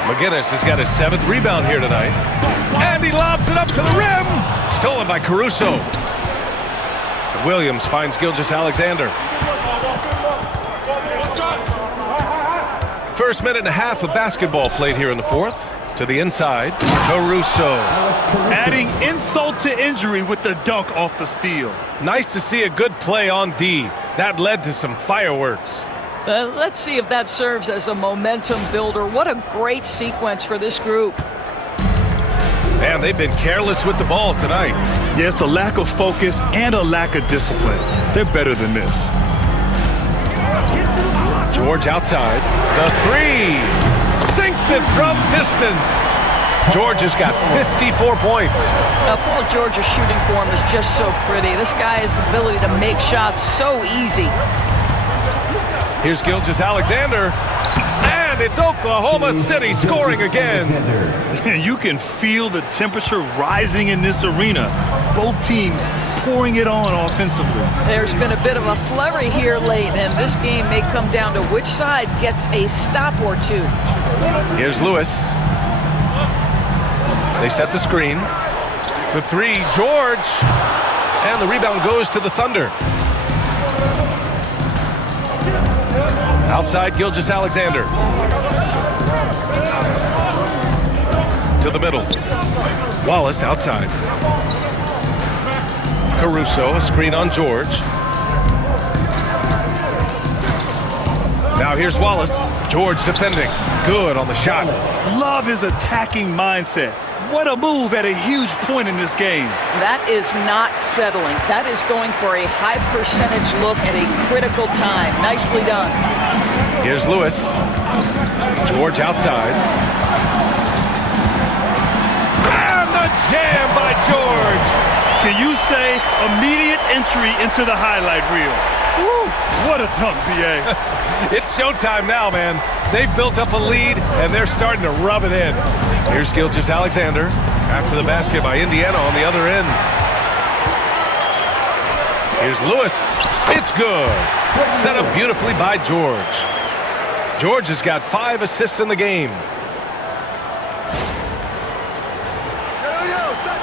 McGinnis has got his 7th rebound here tonight. And he lobs it up to the rim. Stolen by Caruso. Williams finds Gilgeous-Alexander. First minute and a half of basketball played here in the fourth. To the inside, Caruso. Adding insult to injury with the dunk off the steal. Nice to see a good play on D. That led to some fireworks. Let's see if that serves as a momentum builder. What a great sequence for this group. Man, they've been careless with the ball tonight. Yeah, it's a lack of focus and a lack of discipline. They're better than this. George outside. The three. Sinks it from distance. George has got 54 points. Paul George's shooting form is just so pretty. This guy's ability to make shots so easy. Here's Gilgeous-Alexander. And it's Oklahoma City scoring again. You can feel the temperature rising in this arena. Both teams pouring it on offensively. There's been a bit of a flurry here late, and this game may come down to which side gets a stop or two. Here's Lewis. They set the screen. For three, George. And the rebound goes to the Thunder. Outside, Gilgeous-Alexander. To the middle. Wallace outside. Caruso, a screen on George. Now here's Wallace. George defending. Good on the shot. Love his attacking mindset. What a move at a huge point in this game. That is not settling. That is going for a high percentage look at a critical time. Nicely done. Here's Lewis. George outside. And the jam by George. Can you say immediate entry into the highlight reel? Woo, what a dunk, B.A. It's showtime now, man. They've built up a lead, and they're starting to rub it in. Here's Gilgeous-Alexander. After the basket by Indiana on the other end. Here's Lewis. It's good. Set up beautifully by George. George has got 5 assists in the game.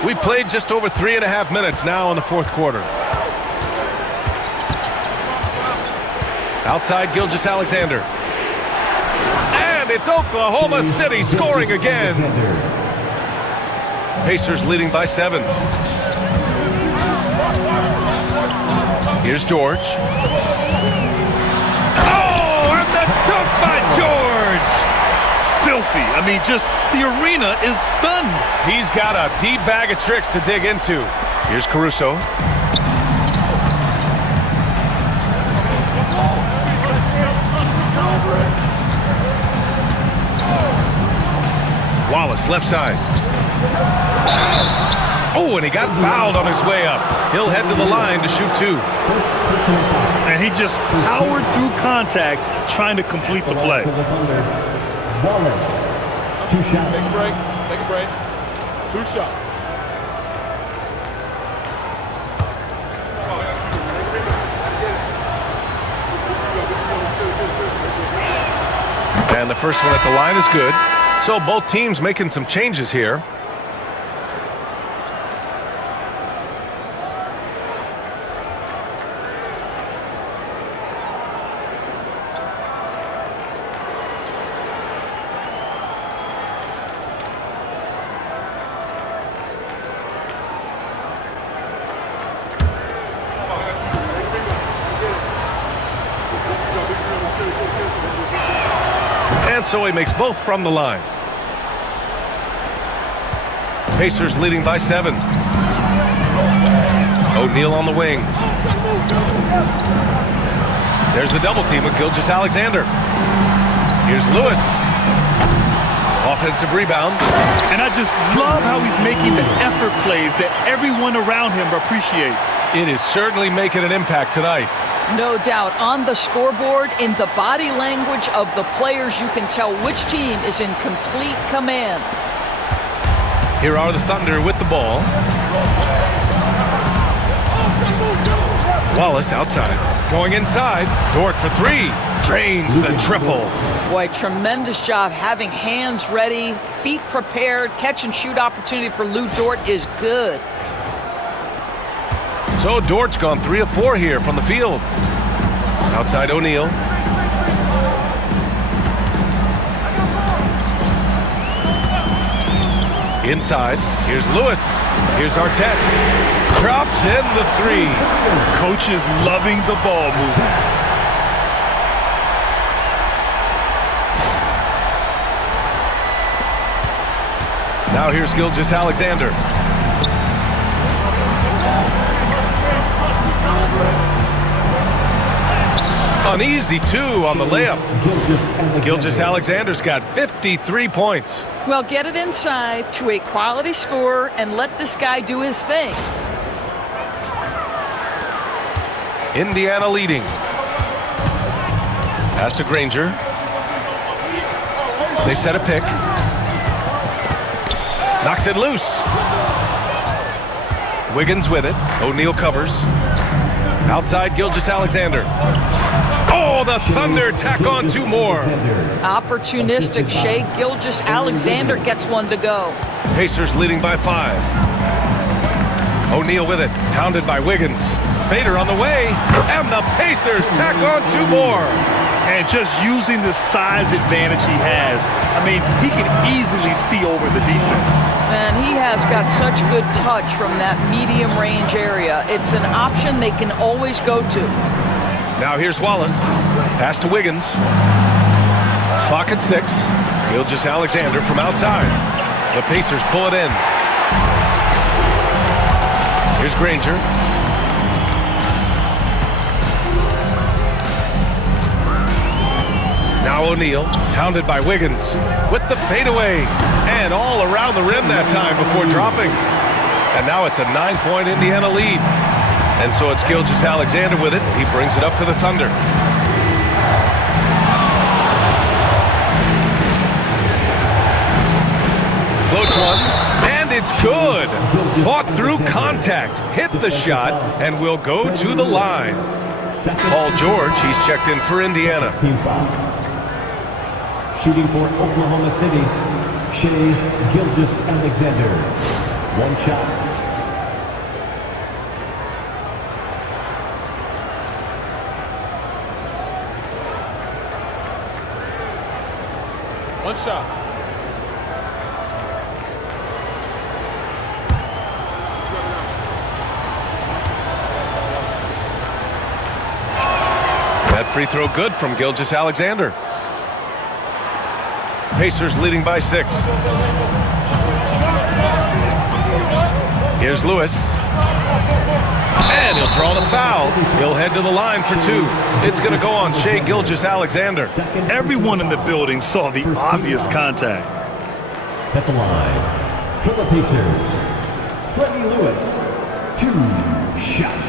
We played just over 3.5 minutes now in the fourth quarter. Outside, Gilgeous-Alexander. And it's Oklahoma City scoring again. Pacers leading by 7. Here's George. Oh, and the dunk by George! Filthy. I mean, just the arena is stunned. He's got a deep bag of tricks to dig into. Here's Caruso. Wallace, left side. Oh, and he got fouled on his way up. He'll head to the line to shoot 2. And he just powered through contact trying to complete the play. Wallace, 2 shots. Take a break. Take a break. 2 shots. And the first one at the line is good. So both teams making some changes here. And so he makes both from the line. Pacers leading by 7. O'Neal on the wing. There's the double team with Gilgeous-Alexander. Here's Lewis. Offensive rebound. And I just love how he's making the effort plays that everyone around him appreciates. It is certainly making an impact tonight. No doubt. On the scoreboard, in the body language of the players, you can tell which team is in complete command. Here are the Thunder with the ball. Wallace outside. Going inside. Dort for 3. Drains the triple. Boy, tremendous job having hands ready, feet prepared. Catch and shoot opportunity for Lou Dort is good. So Dort's gone 3 of 4 here from the field. Outside O'Neal. Inside. Here's Lewis. Here's Artest. Drops in the 3. Coach is loving the ball movement. Now here's Gilgeous-Alexander. An easy 2 on the layup. Gilgeous-Alexander's got 53 points. Well, get it inside to a quality scorer and let this guy do his thing. Indiana leading. Pass to Granger. They set a pick. Knocks it loose. Wiggins with it. O'Neal covers. Outside Gilgeous-Alexander. Oh, the Thunder tack on 2 more. Opportunistic. Shai Gilgeous-Alexander gets one to go. Pacers leading by 5. O'Neal with it. Pounded by Wiggins. Fader on the way. And the Pacers tack on 2 more. And just using the size advantage he has, I mean, he can easily see over the defense. And he has got such good touch from that medium range area. It's an option they can always go to. Now here's Wallace. Pass to Wiggins. Clock at 6. Gilgeous-Alexander from outside. The Pacers pull it in. Here's Granger. Now O'Neal, pounded by Wiggins, with the fadeaway, and all around the rim that time before dropping. And now it's a 9-point Indiana lead. And so it's Gilgeous-Alexander with it. He brings it up for the Thunder. Floats one, and it's good. Fought through contact, hit the shot, and will go to the line. Paul George, he's checked in for Indiana. Team foul. Shooting for Oklahoma City, Shai Gilgeous-Alexander. 1 shot. One shot. That free throw good from Gilgeous-Alexander. Pacers leading by 6. Here's Lewis. And he'll draw the foul. He'll head to the line for 2. It's going to go on Shai Gilgeous-Alexander. Everyone in the building saw the obvious contact. At the line, for the Pacers, Freddie Lewis. 2 shots.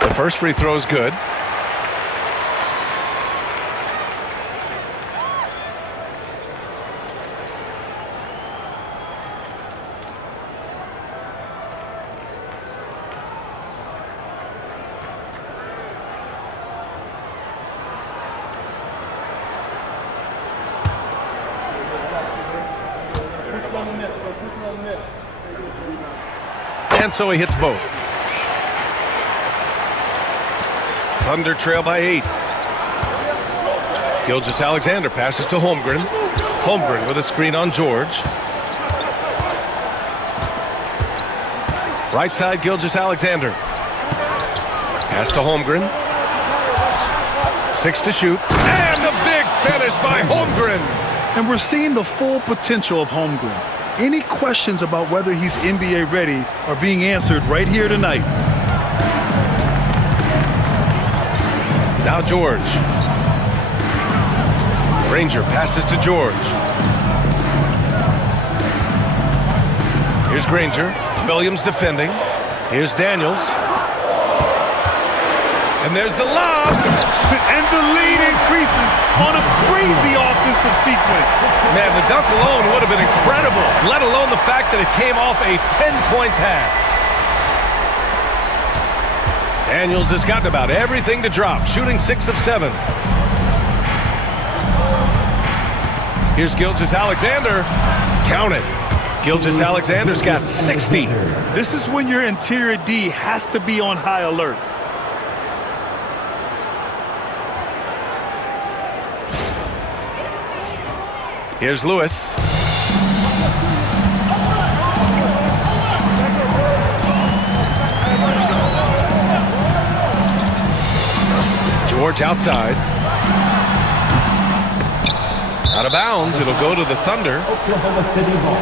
The first free throw is good. And so he hits both. Thunder trail by 8. Gilgeous-Alexander passes to Holmgren. Holmgren with a screen on George. Right side, Gilgeous-Alexander. Pass to Holmgren. 6 to shoot. And the big finish by Holmgren. And we're seeing the full potential of Holmgren. Any questions about whether he's NBA ready are being answered right here tonight. Now George. Granger passes to George. Here's Granger. Williams defending. Here's Daniels. And there's the lob. And the lead increases on a crazy offensive sequence. Man, the dunk alone would have been incredible, let alone the fact that it came off a pinpoint pass. Daniels has gotten about everything to drop, shooting 6 of 7. Here's Gilgeous-Alexander. Count it. Gilgeous-Alexander's got 60. This is when your interior D has to be on high alert. Here's Lewis. George outside. Out of bounds. It'll go to the Thunder. Oklahoma City ball.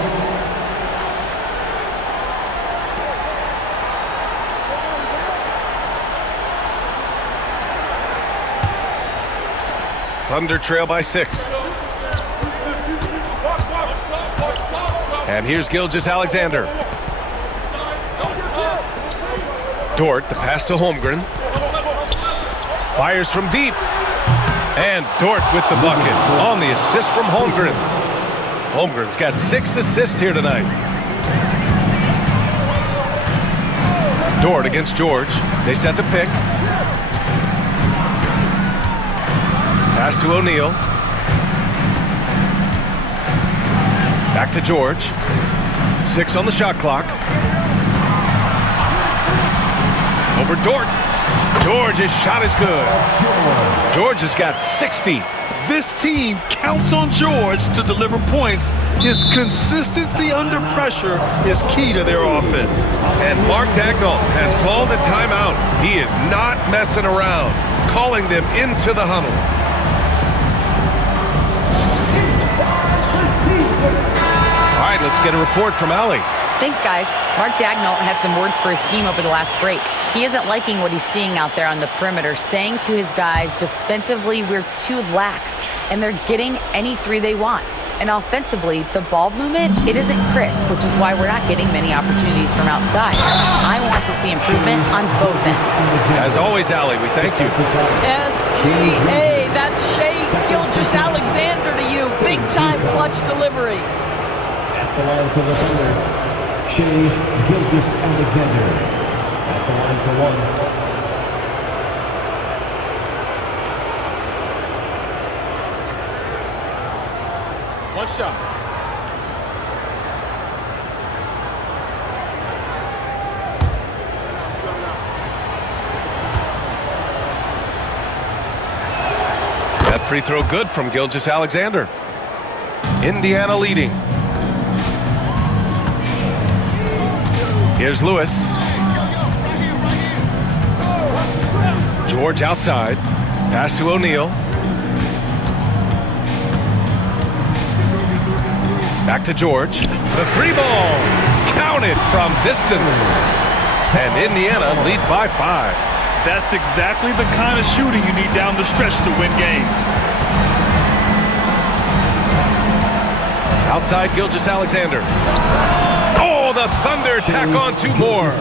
Thunder trail by 6. And here's Gilgeous-Alexander. Dort, the pass to Holmgren. Fires from deep. And Dort with the bucket on the assist from Holmgren. Holmgren's got 6 assists here tonight. Dort against George. They set the pick. Pass to O'Neal. Back to George. 6 on the shot clock. Over Dort. George's shot is good. George has got 60. This team counts on George to deliver points. His consistency under pressure is key to their offense. And Mark Daigneault has called a timeout. He is not messing around, calling them into the huddle. All right, let's get a report from Allie. Thanks, guys. Mark Daigneault had some words for his team over the last break. He isn't liking what he's seeing out there on the perimeter, saying to his guys, defensively, we're too lax, and they're getting any 3 they want. And offensively, the ball movement, it isn't crisp, which is why we're not getting many opportunities from outside. I want to see improvement on both ends. As always, Allie, we thank you. SGA, that's Shai Gilgeous-Alexander to you. Big-time clutch delivery. At the line for the Thunder, Shai Gilgeous-Alexander. At the line for 1. One shot. That free throw good from Gilgeous-Alexander. Indiana leading. Here's Lewis. George outside. Pass to O'Neal. Back to George. The 3 ball. Counted from distance. And Indiana leads by 5. That's exactly the kind of shooting you need down the stretch to win games. Outside Gilgeous-Alexander. Oh, the Thunder tack on 2 more.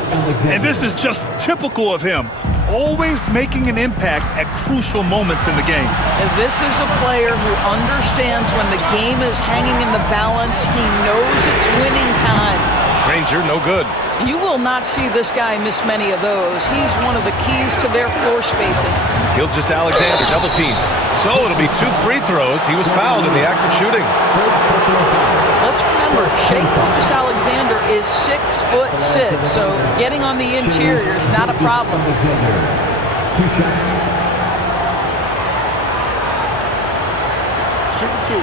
And this is just typical of him. Always making an impact at crucial moments in the game. And this is a player who understands when the game is hanging in the balance. He knows it's winning time. Granger, no good. You will not see this guy miss many of those. He's one of the keys to their floor spacing. Gilgeous-Alexander double team. So it'll be 2 free throws. He was fouled in the act of shooting. Let's remember remember, Shai Gilgeous-Alexander is 6'6", so getting on the interior is not a problem. Alexander, 2 shots. Shoot 2.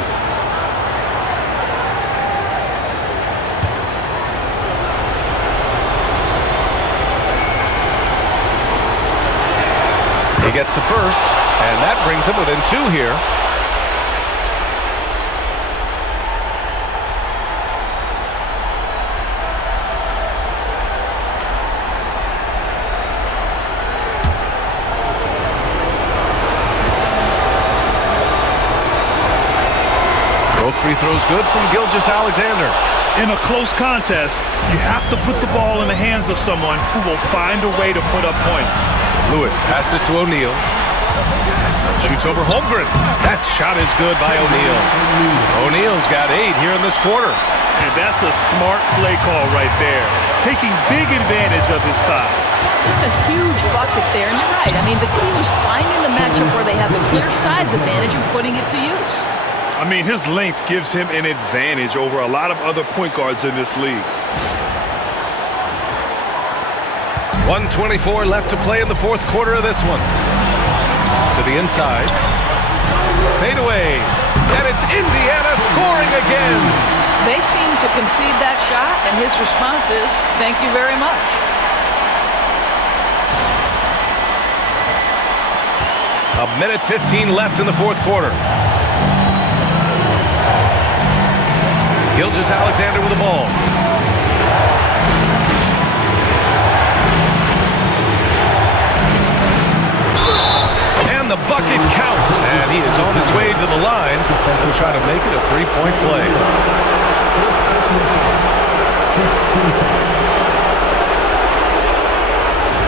He gets the first, and that brings him within 2 here. Both free throws good from Gilgeous-Alexander. In a close contest, you have to put the ball in the hands of someone who will find a way to put up points. Lewis passes to O'Neal. Shoots over Holmgren. That shot is good by O'Neal. O'Neal's got 8 here in this quarter. And that's a smart play call right there, taking big advantage of his size. Just a huge bucket there, and you're right. I mean, the key was finding the matchup where they have a clear size advantage and putting it to use. I mean, his length gives him an advantage over a lot of other point guards in this league. 1:24 left to play in the 4th quarter of this one. To the inside. Fade away. And it's Indiana scoring again. They seem to concede that shot, and his response is, thank you very much. A minute 15 left in the 4th quarter. Gilgeous-Alexander with the ball. And the bucket counts. And he is on his way to the line to try to make it a 3-point play.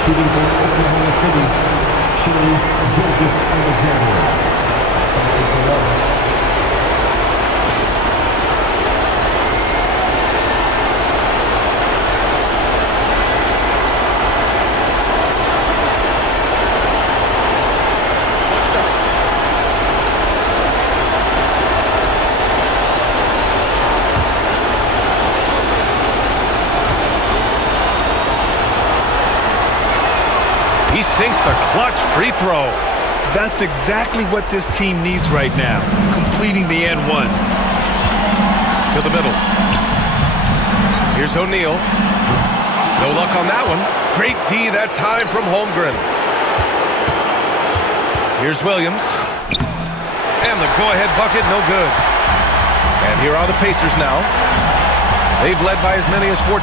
Shooting for Oklahoma City, Shai Gilgeous-Alexander. He sinks the clutch free throw. That's exactly what this team needs right now, completing the and one. To the middle. Here's O'Neal. No luck on that one. Great D that time from Holmgren. Here's Williams. And the go-ahead bucket, no good. And here are the Pacers now. They've led by as many as 14.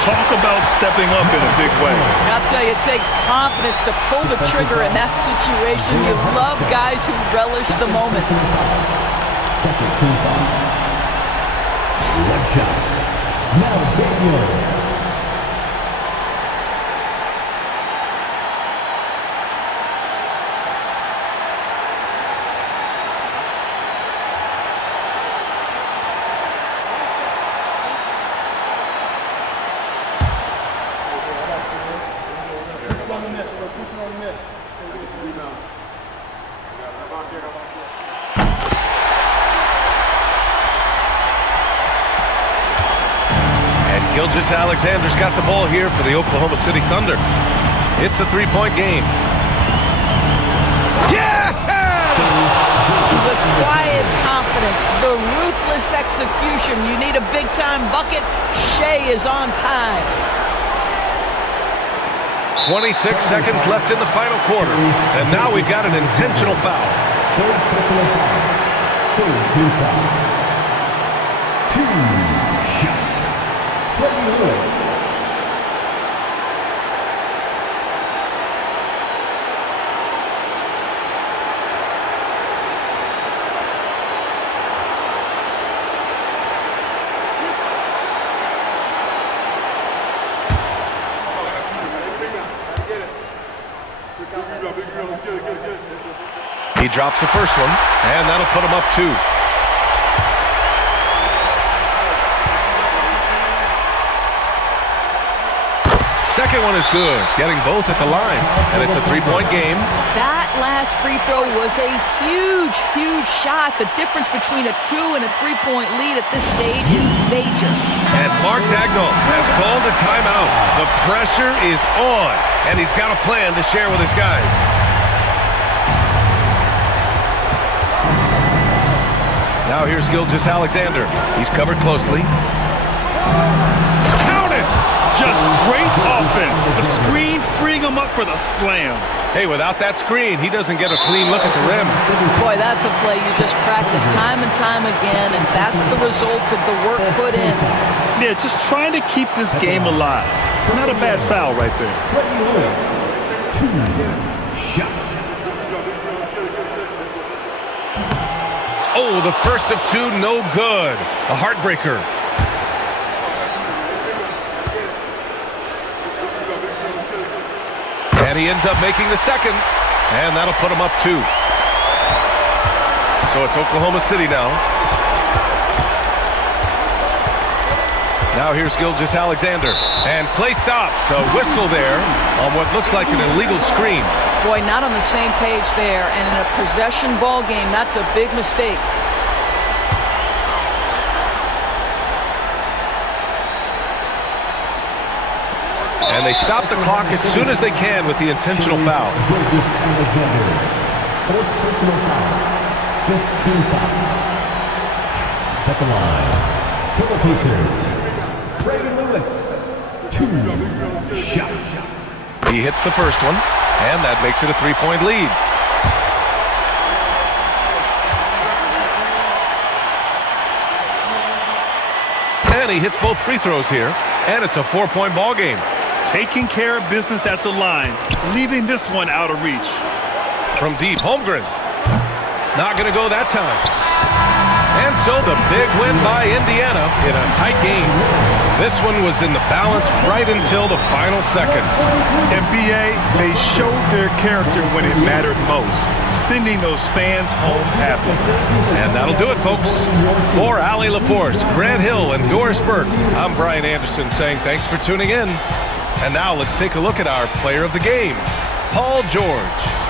Talk about stepping up in a big way. I'll tell you, it takes confidence to pull the trigger in that situation. You love guys who relish the moment. Second team foul. 1 shot. Now Daniels. Gilgeous-Alexander's got the ball here for the Oklahoma City Thunder. It's a 3-point game. Yeah! The quiet confidence, the ruthless execution. You need a big-time bucket. Shai is on time. 26 seconds left in the final quarter. And now we've got an intentional foul. Third personal foul. Third team foul. 2 shots. Lewis. He drops the first one, and that'll put him up 2. second one is good, getting both at the line. And it's a three-point game. That last free throw was a huge, huge shot. The difference between a 2 and a 3-point lead at this stage is major. And Mark Dagnall has called a timeout. The pressure is on, and he's got a plan to share with his guys. Now here's Gilgeous-Alexander. He's covered closely. Counted! Just great offense. The screen freeing him up for the slam. Hey, without that screen, he doesn't get a clean look at the rim. Boy, that's a play you just practice time and time again, and that's the result of the work put in. Yeah, just trying to keep this game alive. Not a bad foul right there. Freddie Lewis, 2 shots. Oh, the first of 2, no good. A heartbreaker. And he ends up making the second, and that'll put him up 2. So it's Oklahoma City now. Now here's Gilgeous-Alexander, and play stops. A whistle there on what looks like an illegal screen. Boy, not on the same page there, and in a possession ball game, that's a big mistake. And they stop the clock as soon as they can with the intentional foul. Gilgeous-Alexander, 4th personal foul, 5th team foul. At the line, for the Pacers, Freddie Lewis, 2 shots. He hits the first one, and that makes it a 3-point lead. And he hits both free throws here, and it's a 4-point ball game. Taking care of business at the line, leaving this one out of reach. From deep, Holmgren. Not going to go that time. And so the big win by Indiana in a tight game. This one was in the balance right until the final seconds. NBA, they showed their character when it mattered most, sending those fans home happy. And that'll do it, folks. For Allie LaForce, Grant Hill, and Doris Burke, I'm Brian Anderson saying thanks for tuning in. And now let's take a look at our player of the game, Paul George.